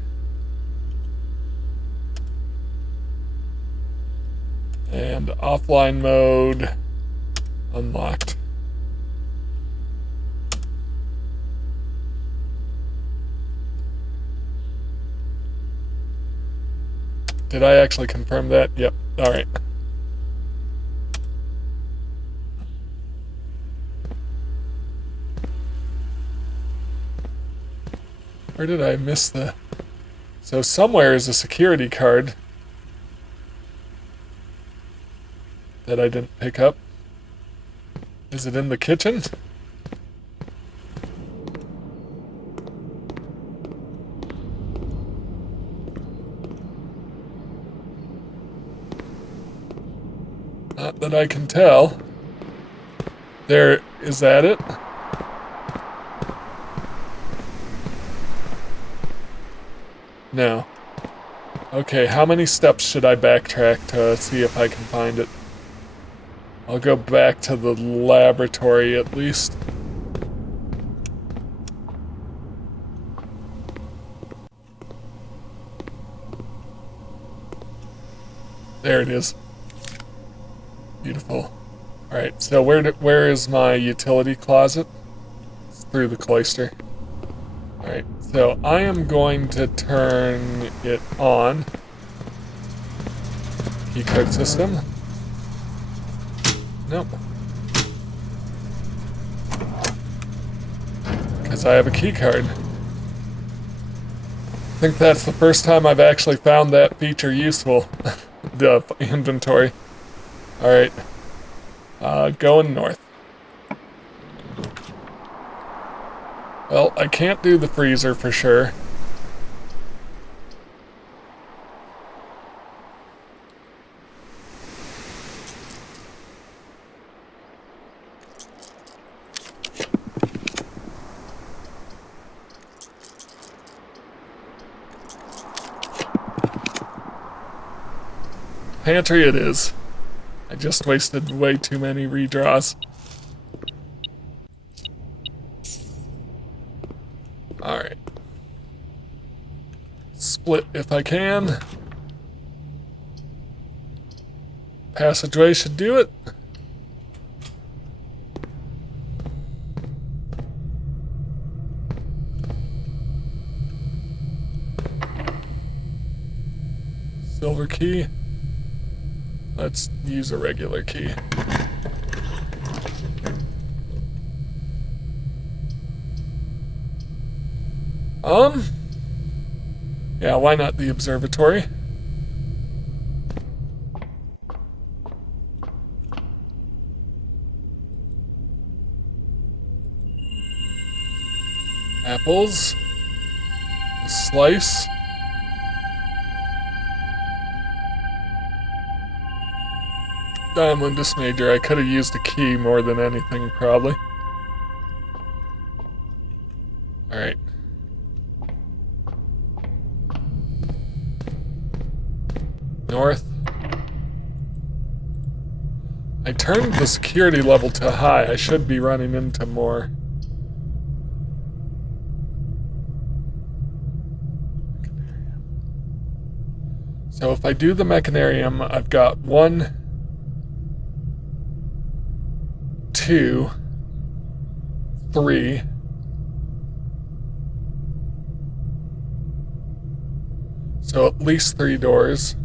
And offline mode unlocked. Did I actually confirm that? Yep. All right. Where did I miss the... So somewhere is a security card that I didn't pick up. Is it in the kitchen? Not that I can tell. There, is that it? No. Okay, how many steps should I backtrack to see if I can find it? I'll go back to the laboratory at least. There it is. Beautiful. Alright, so where is my utility closet? It's through the cloister. Alright, so I am going to turn it on. Keycard system. Nope. Because I have a keycard. I think that's the first time I've actually found that feature useful. The inventory. Alright. Going north. Well, I can't do the freezer for sure. Pantry it is. I just wasted way too many redraws. Alright. Split if I can. Passageway should do it. Silver key. Let's use a regular key. Yeah, why not the observatory? Apples. A slice. Diamondus Major. I could have used a key more than anything, probably. Alright. North. I turned the security level to high. I should be running into more. So if I do the mechanarium, I've got 1, 2, 3. So at least 3 doors.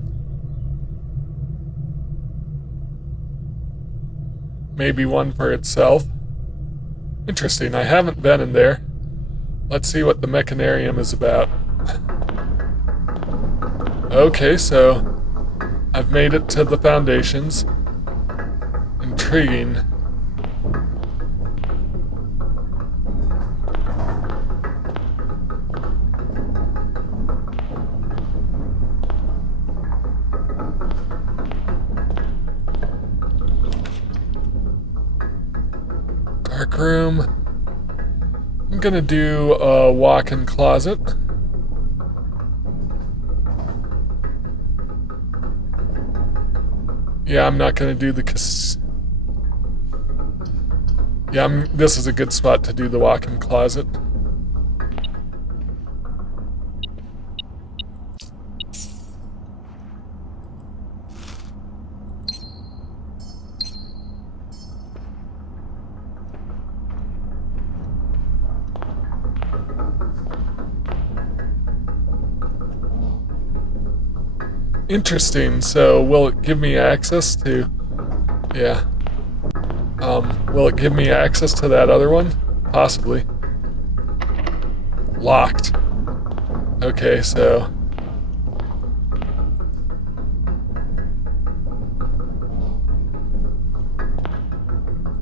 Maybe 1 for itself. Interesting, I haven't been in there. Let's see what the mechanarium is about. Okay, so I've made it to the foundations. Intriguing. Dark room. I'm gonna do a walk-in closet. Yeah, I'm not gonna do the this is a good spot to do the walk-in closet. Interesting, so will it give me access to... Yeah. Will it give me access to that other one? Possibly. Locked. Okay, so...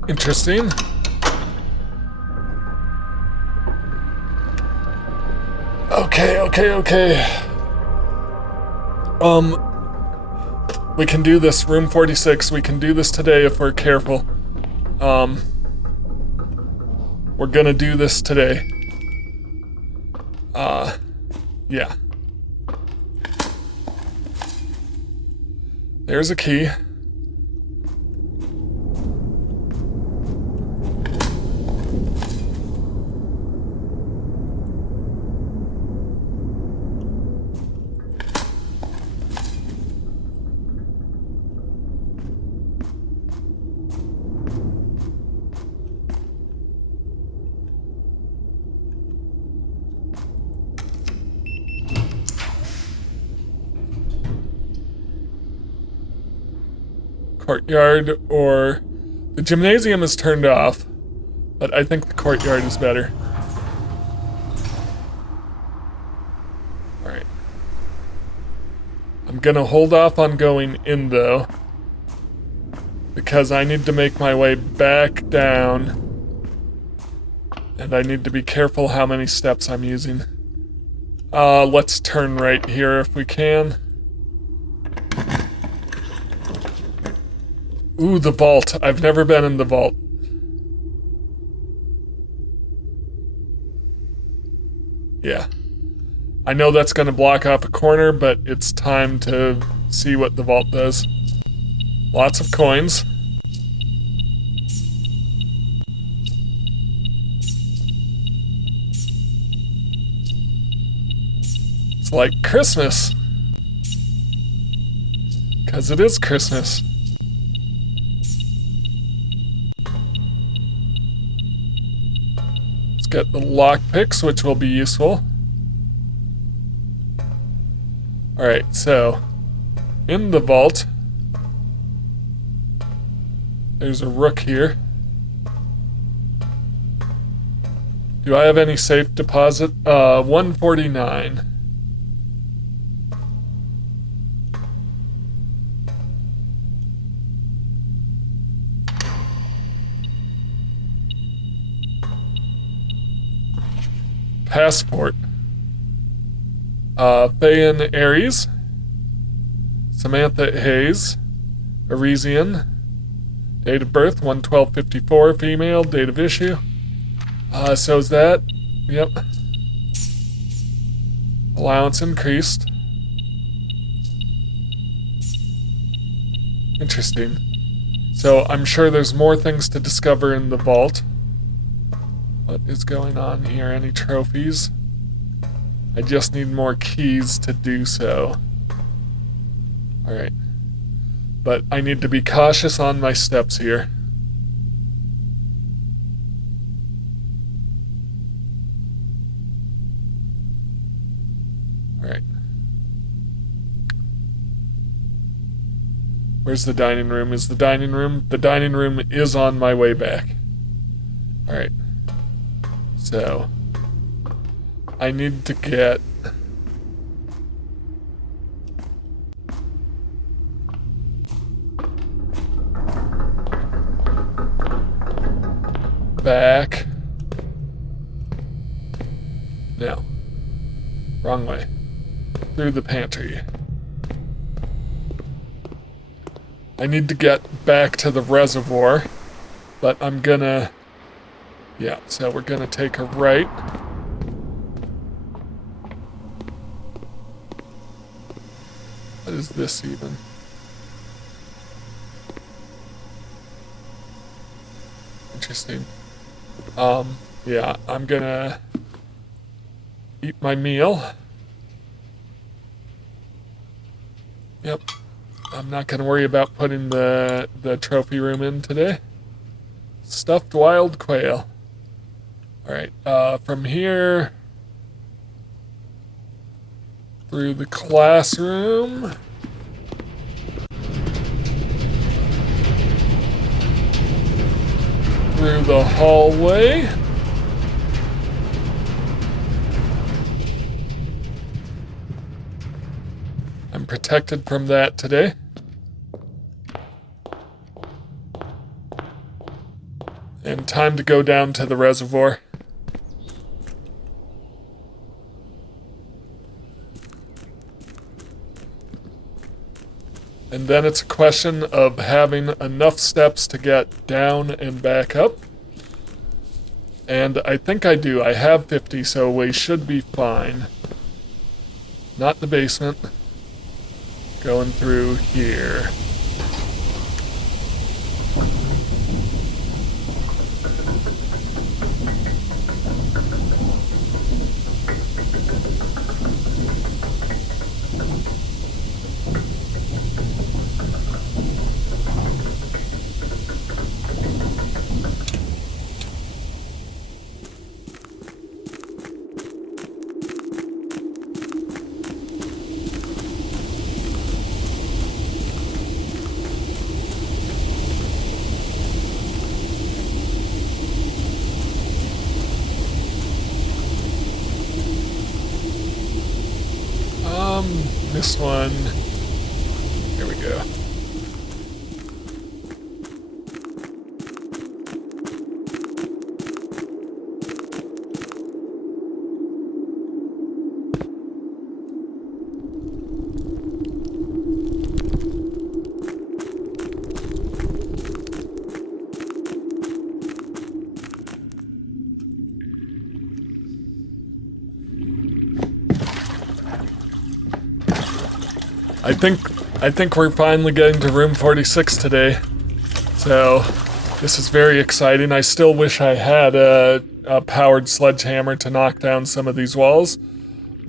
Interesting. Okay. We can do this, room 46, we can do this today if we're careful. We're gonna do this today. Yeah. There's a key. Courtyard or... The gymnasium is turned off, but I think the courtyard is better. Alright. I'm gonna hold off on going in, though, because I need to make my way back down, and I need to be careful how many steps I'm using. Let's turn right here if we can. Ooh, the vault. I've never been in the vault. Yeah. I know that's gonna block off a corner, but it's time to see what the vault does. Lots of coins. It's like Christmas. 'Cause it is Christmas. Let's get the lockpicks, which will be useful. Alright, so in the vault, there's a rook here. Do I have any safe deposit? 149. Passport. Thayan Aries. Samantha Hayes. Arisian. Date of birth 1/12/54, female. Date of issue. So is that? Yep. Allowance increased. Interesting. So I'm sure there's more things to discover in the vault. What is going on here? Any trophies? I just need more keys to do so. Alright. But I need to be cautious on my steps here. Alright. Where's the dining room? Is the dining room? The dining room is on my way back. Alright. So, I need to get back. No. Wrong way. Through the pantry. I need to get back to the reservoir, but I'm gonna... Yeah, so we're gonna take a right. What is this even? Interesting. Yeah, I'm gonna eat my meal. Yep. I'm not gonna worry about putting the trophy room in today. Stuffed wild quail. Alright, from here through the classroom. Through the hallway. I'm protected from that today. And time to go down to the reservoir. And then it's a question of having enough steps to get down and back up. And I think I do. I have 50, so we should be fine. Not the basement. Going through here. this one. Here we go. I think we're finally getting to room 46 today. So this is very exciting. I still wish I had a powered sledgehammer to knock down some of these walls,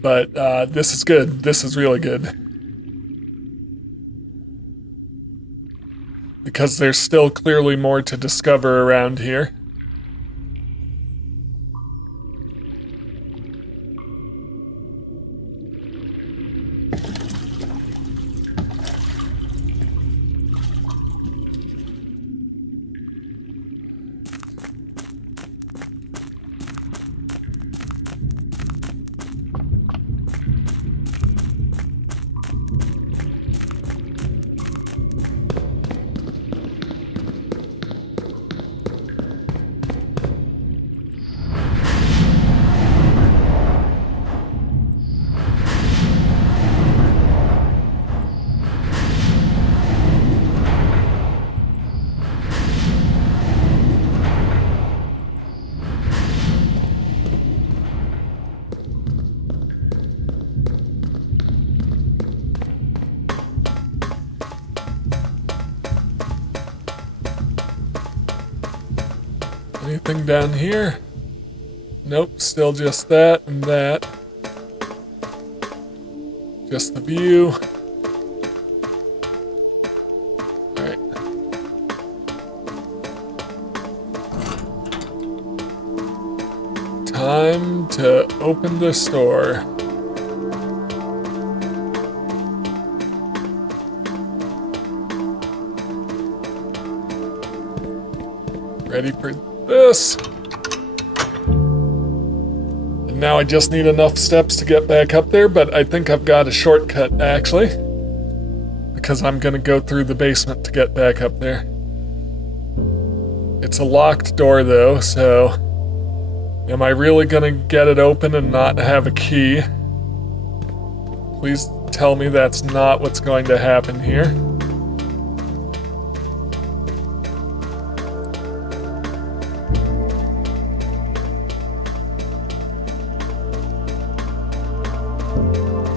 but this is good. This is really good. Because there's still clearly more to discover around here. Anything down here? Nope, still just that and that. Just the view. Alright. Time to open the store. Ready for this. And now I just need enough steps to get back up there, but I think I've got a shortcut actually, because I'm gonna go through the basement to get back up there. It's a locked door though, so am I really gonna get it open and not have a key? Please tell me that's not what's going to happen here.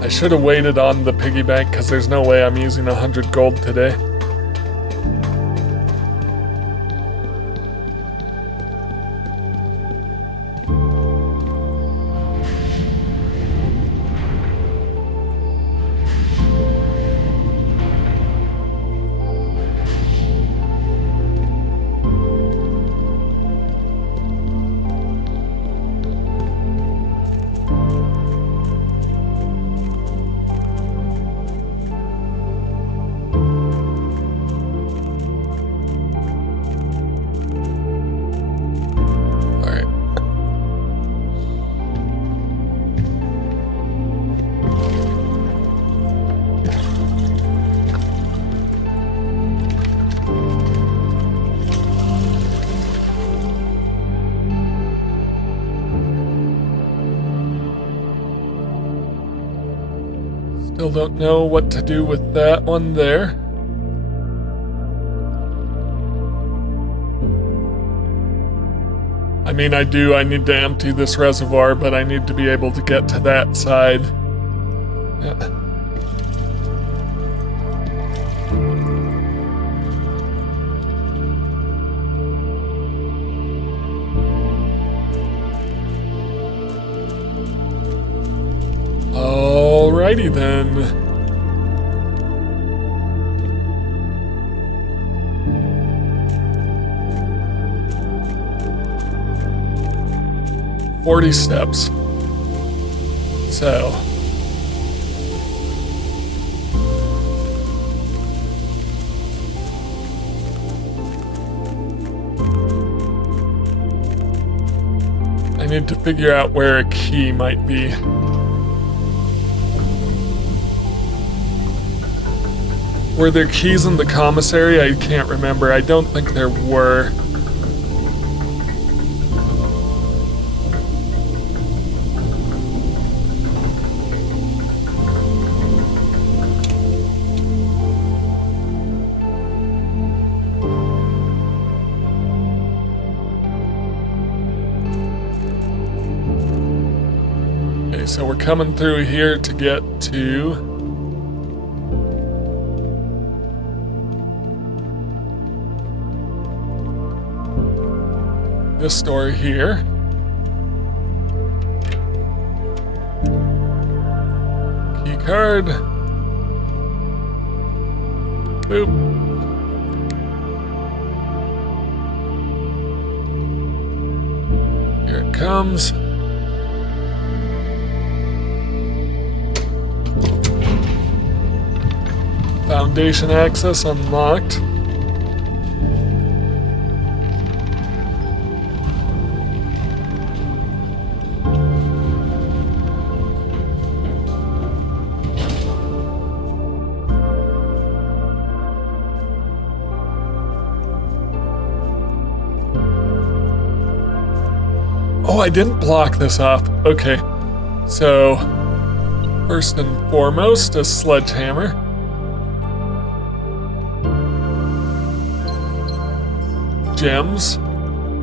I should have waited on the piggy bank because there's no way I'm using 100 gold today. Still don't know what to do with that one there. I mean, I need to empty this reservoir, but I need to be able to get to that side. Yeah. Alrighty then. "40 steps. So. I need to figure out where a key might be. Were there keys in the commissary? I can't remember. I don't think there were. Okay, so we're coming through here to get to this door here. Key card. Boop. Here it comes. Foundation access unlocked. Oh, I didn't block this off. Okay. So, first and foremost, a sledgehammer. Gems.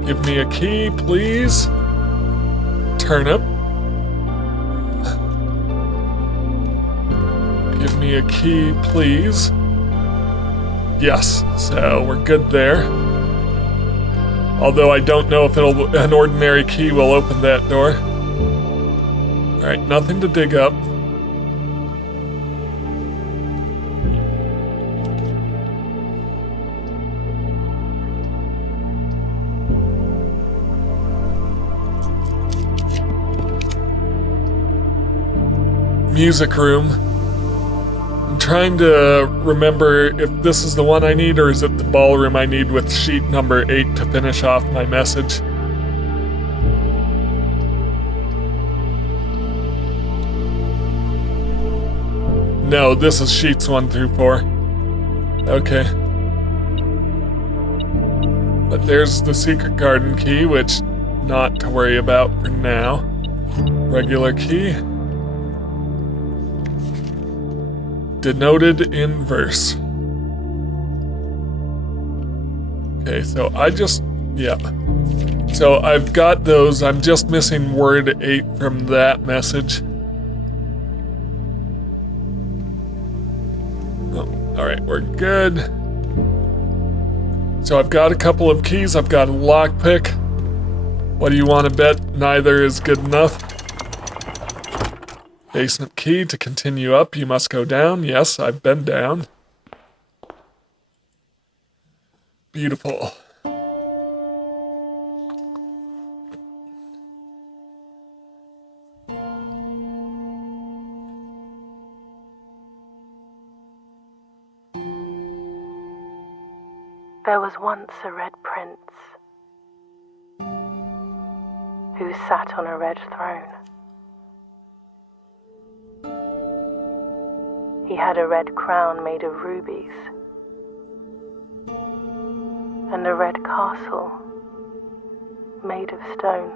Give me a key, please. Turnip. Give me a key, please. Yes, so we're good there. Although I don't know if an ordinary key will open that door. Alright, nothing to dig up. Music room. I'm trying to remember if this is the one I need or is it the ballroom I need with sheet number 8 to finish off my message. No, this is sheets 1 through 4. Okay. But there's the secret garden key, which not to worry about for now. Regular key. Denoted in verse. Okay, so So I've got those. I'm just missing word 8 from that message. Oh, alright, we're good. So I've got a couple of keys. I've got a lockpick. What do you want to bet? Neither is good enough. Basement key. To continue up, you must go down. Yes, I've been down. Beautiful. There was once a red prince who sat on a red throne. He had a red crown made of rubies and a red castle made of stone.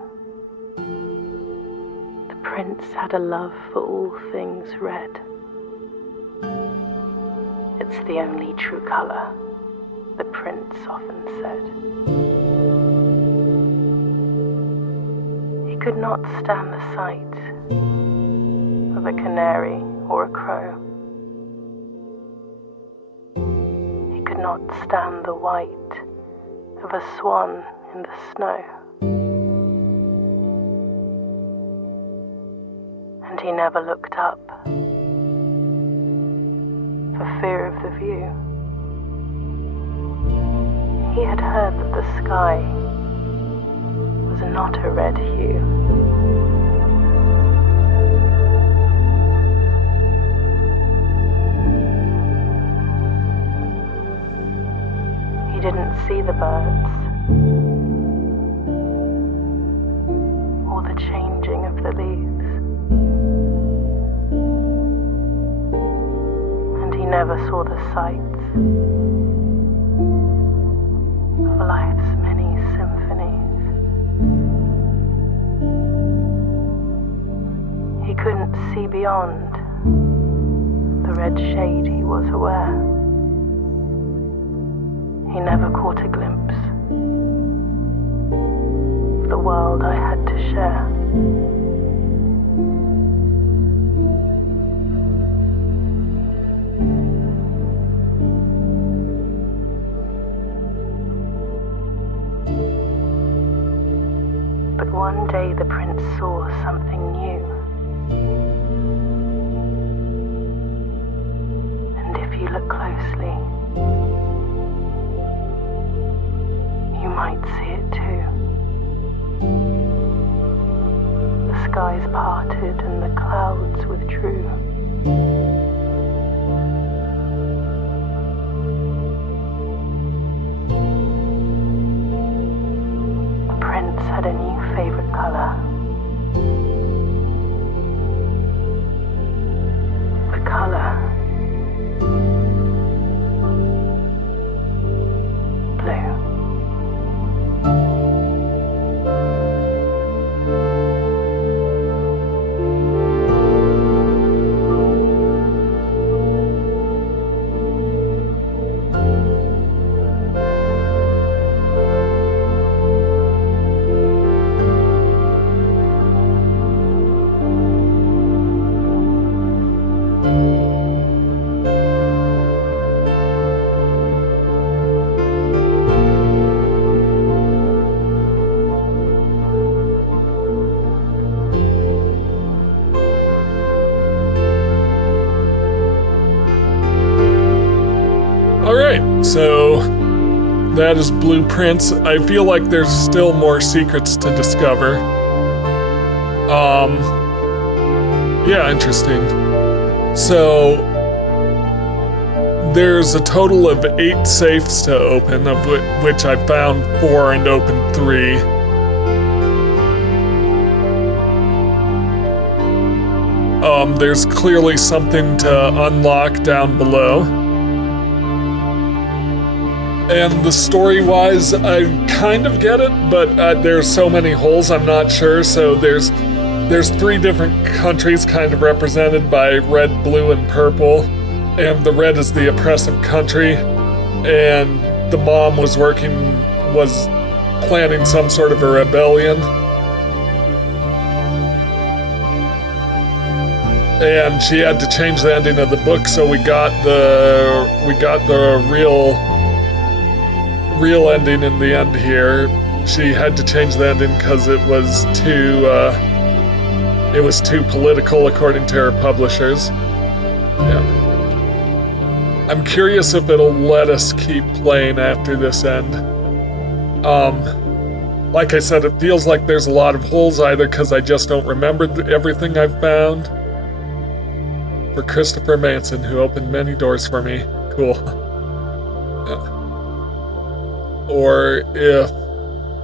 The prince had a love for all things red. It's the only true color, the prince often said. He could not stand the sight of a canary or a crow. He could not stand the white of a swan in the snow. And he never looked up for fear of the view. He had heard that the sky was not a red hue. He didn't see the birds or the changing of the leaves. And he never saw the sights of life's many symphonies. He couldn't see beyond the red shade he was aware. He never caught a glimpse of the world I had to share. But one day the prince saw something new. And if you look closely, you might see it too. The skies parted and the clouds withdrew. The prince had a new favorite color. The color blue. Alright, so that is Blueprints. I feel like there's still more secrets to discover. Yeah, interesting. So, there's a total of 8 safes to open, of which I found 4 and opened 3. There's clearly something to unlock down below. And the story-wise, I kind of get it, but there's so many holes I'm not sure, so there's 3 different countries kind of represented by red, blue, and purple. And the red is the oppressive country, and the mom was planning some sort of a rebellion. And she had to change the ending of the book, so we got the real ending in the end here. She had to change the ending because it was too political according to her publishers. Yeah. I'm curious if it'll let us keep playing after this end. Like I said, it feels like there's a lot of holes, either because I just don't remember everything I've found. For Christopher Manson, who opened many doors for me. Cool. Yeah. Or if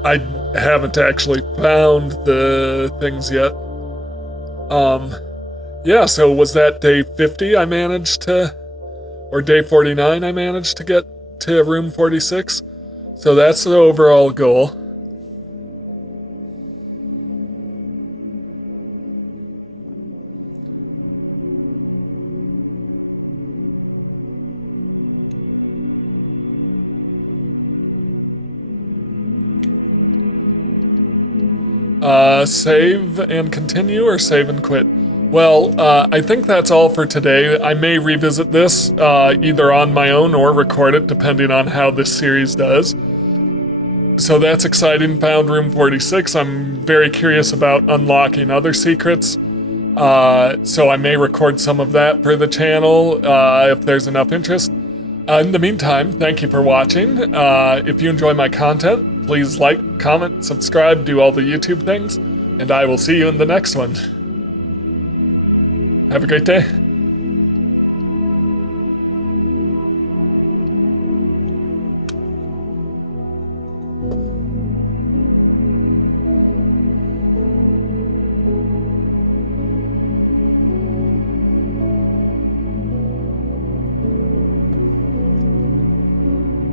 I haven't actually found the things yet. Yeah, so was that day 50 I managed to, or day 49 I managed to get to room 46? So that's the overall goal. Save and continue, or save and quit? Well, I think that's all for today. I may revisit this, either on my own or record it, depending on how this series does. So that's exciting. Found room 46. I'm very curious about unlocking other secrets. So I may record some of that for the channel, if there's enough interest. In the meantime, thank you for watching. If you enjoy my content, please like, comment, subscribe, do all the YouTube things, and I will see you in the next one. Have a great day.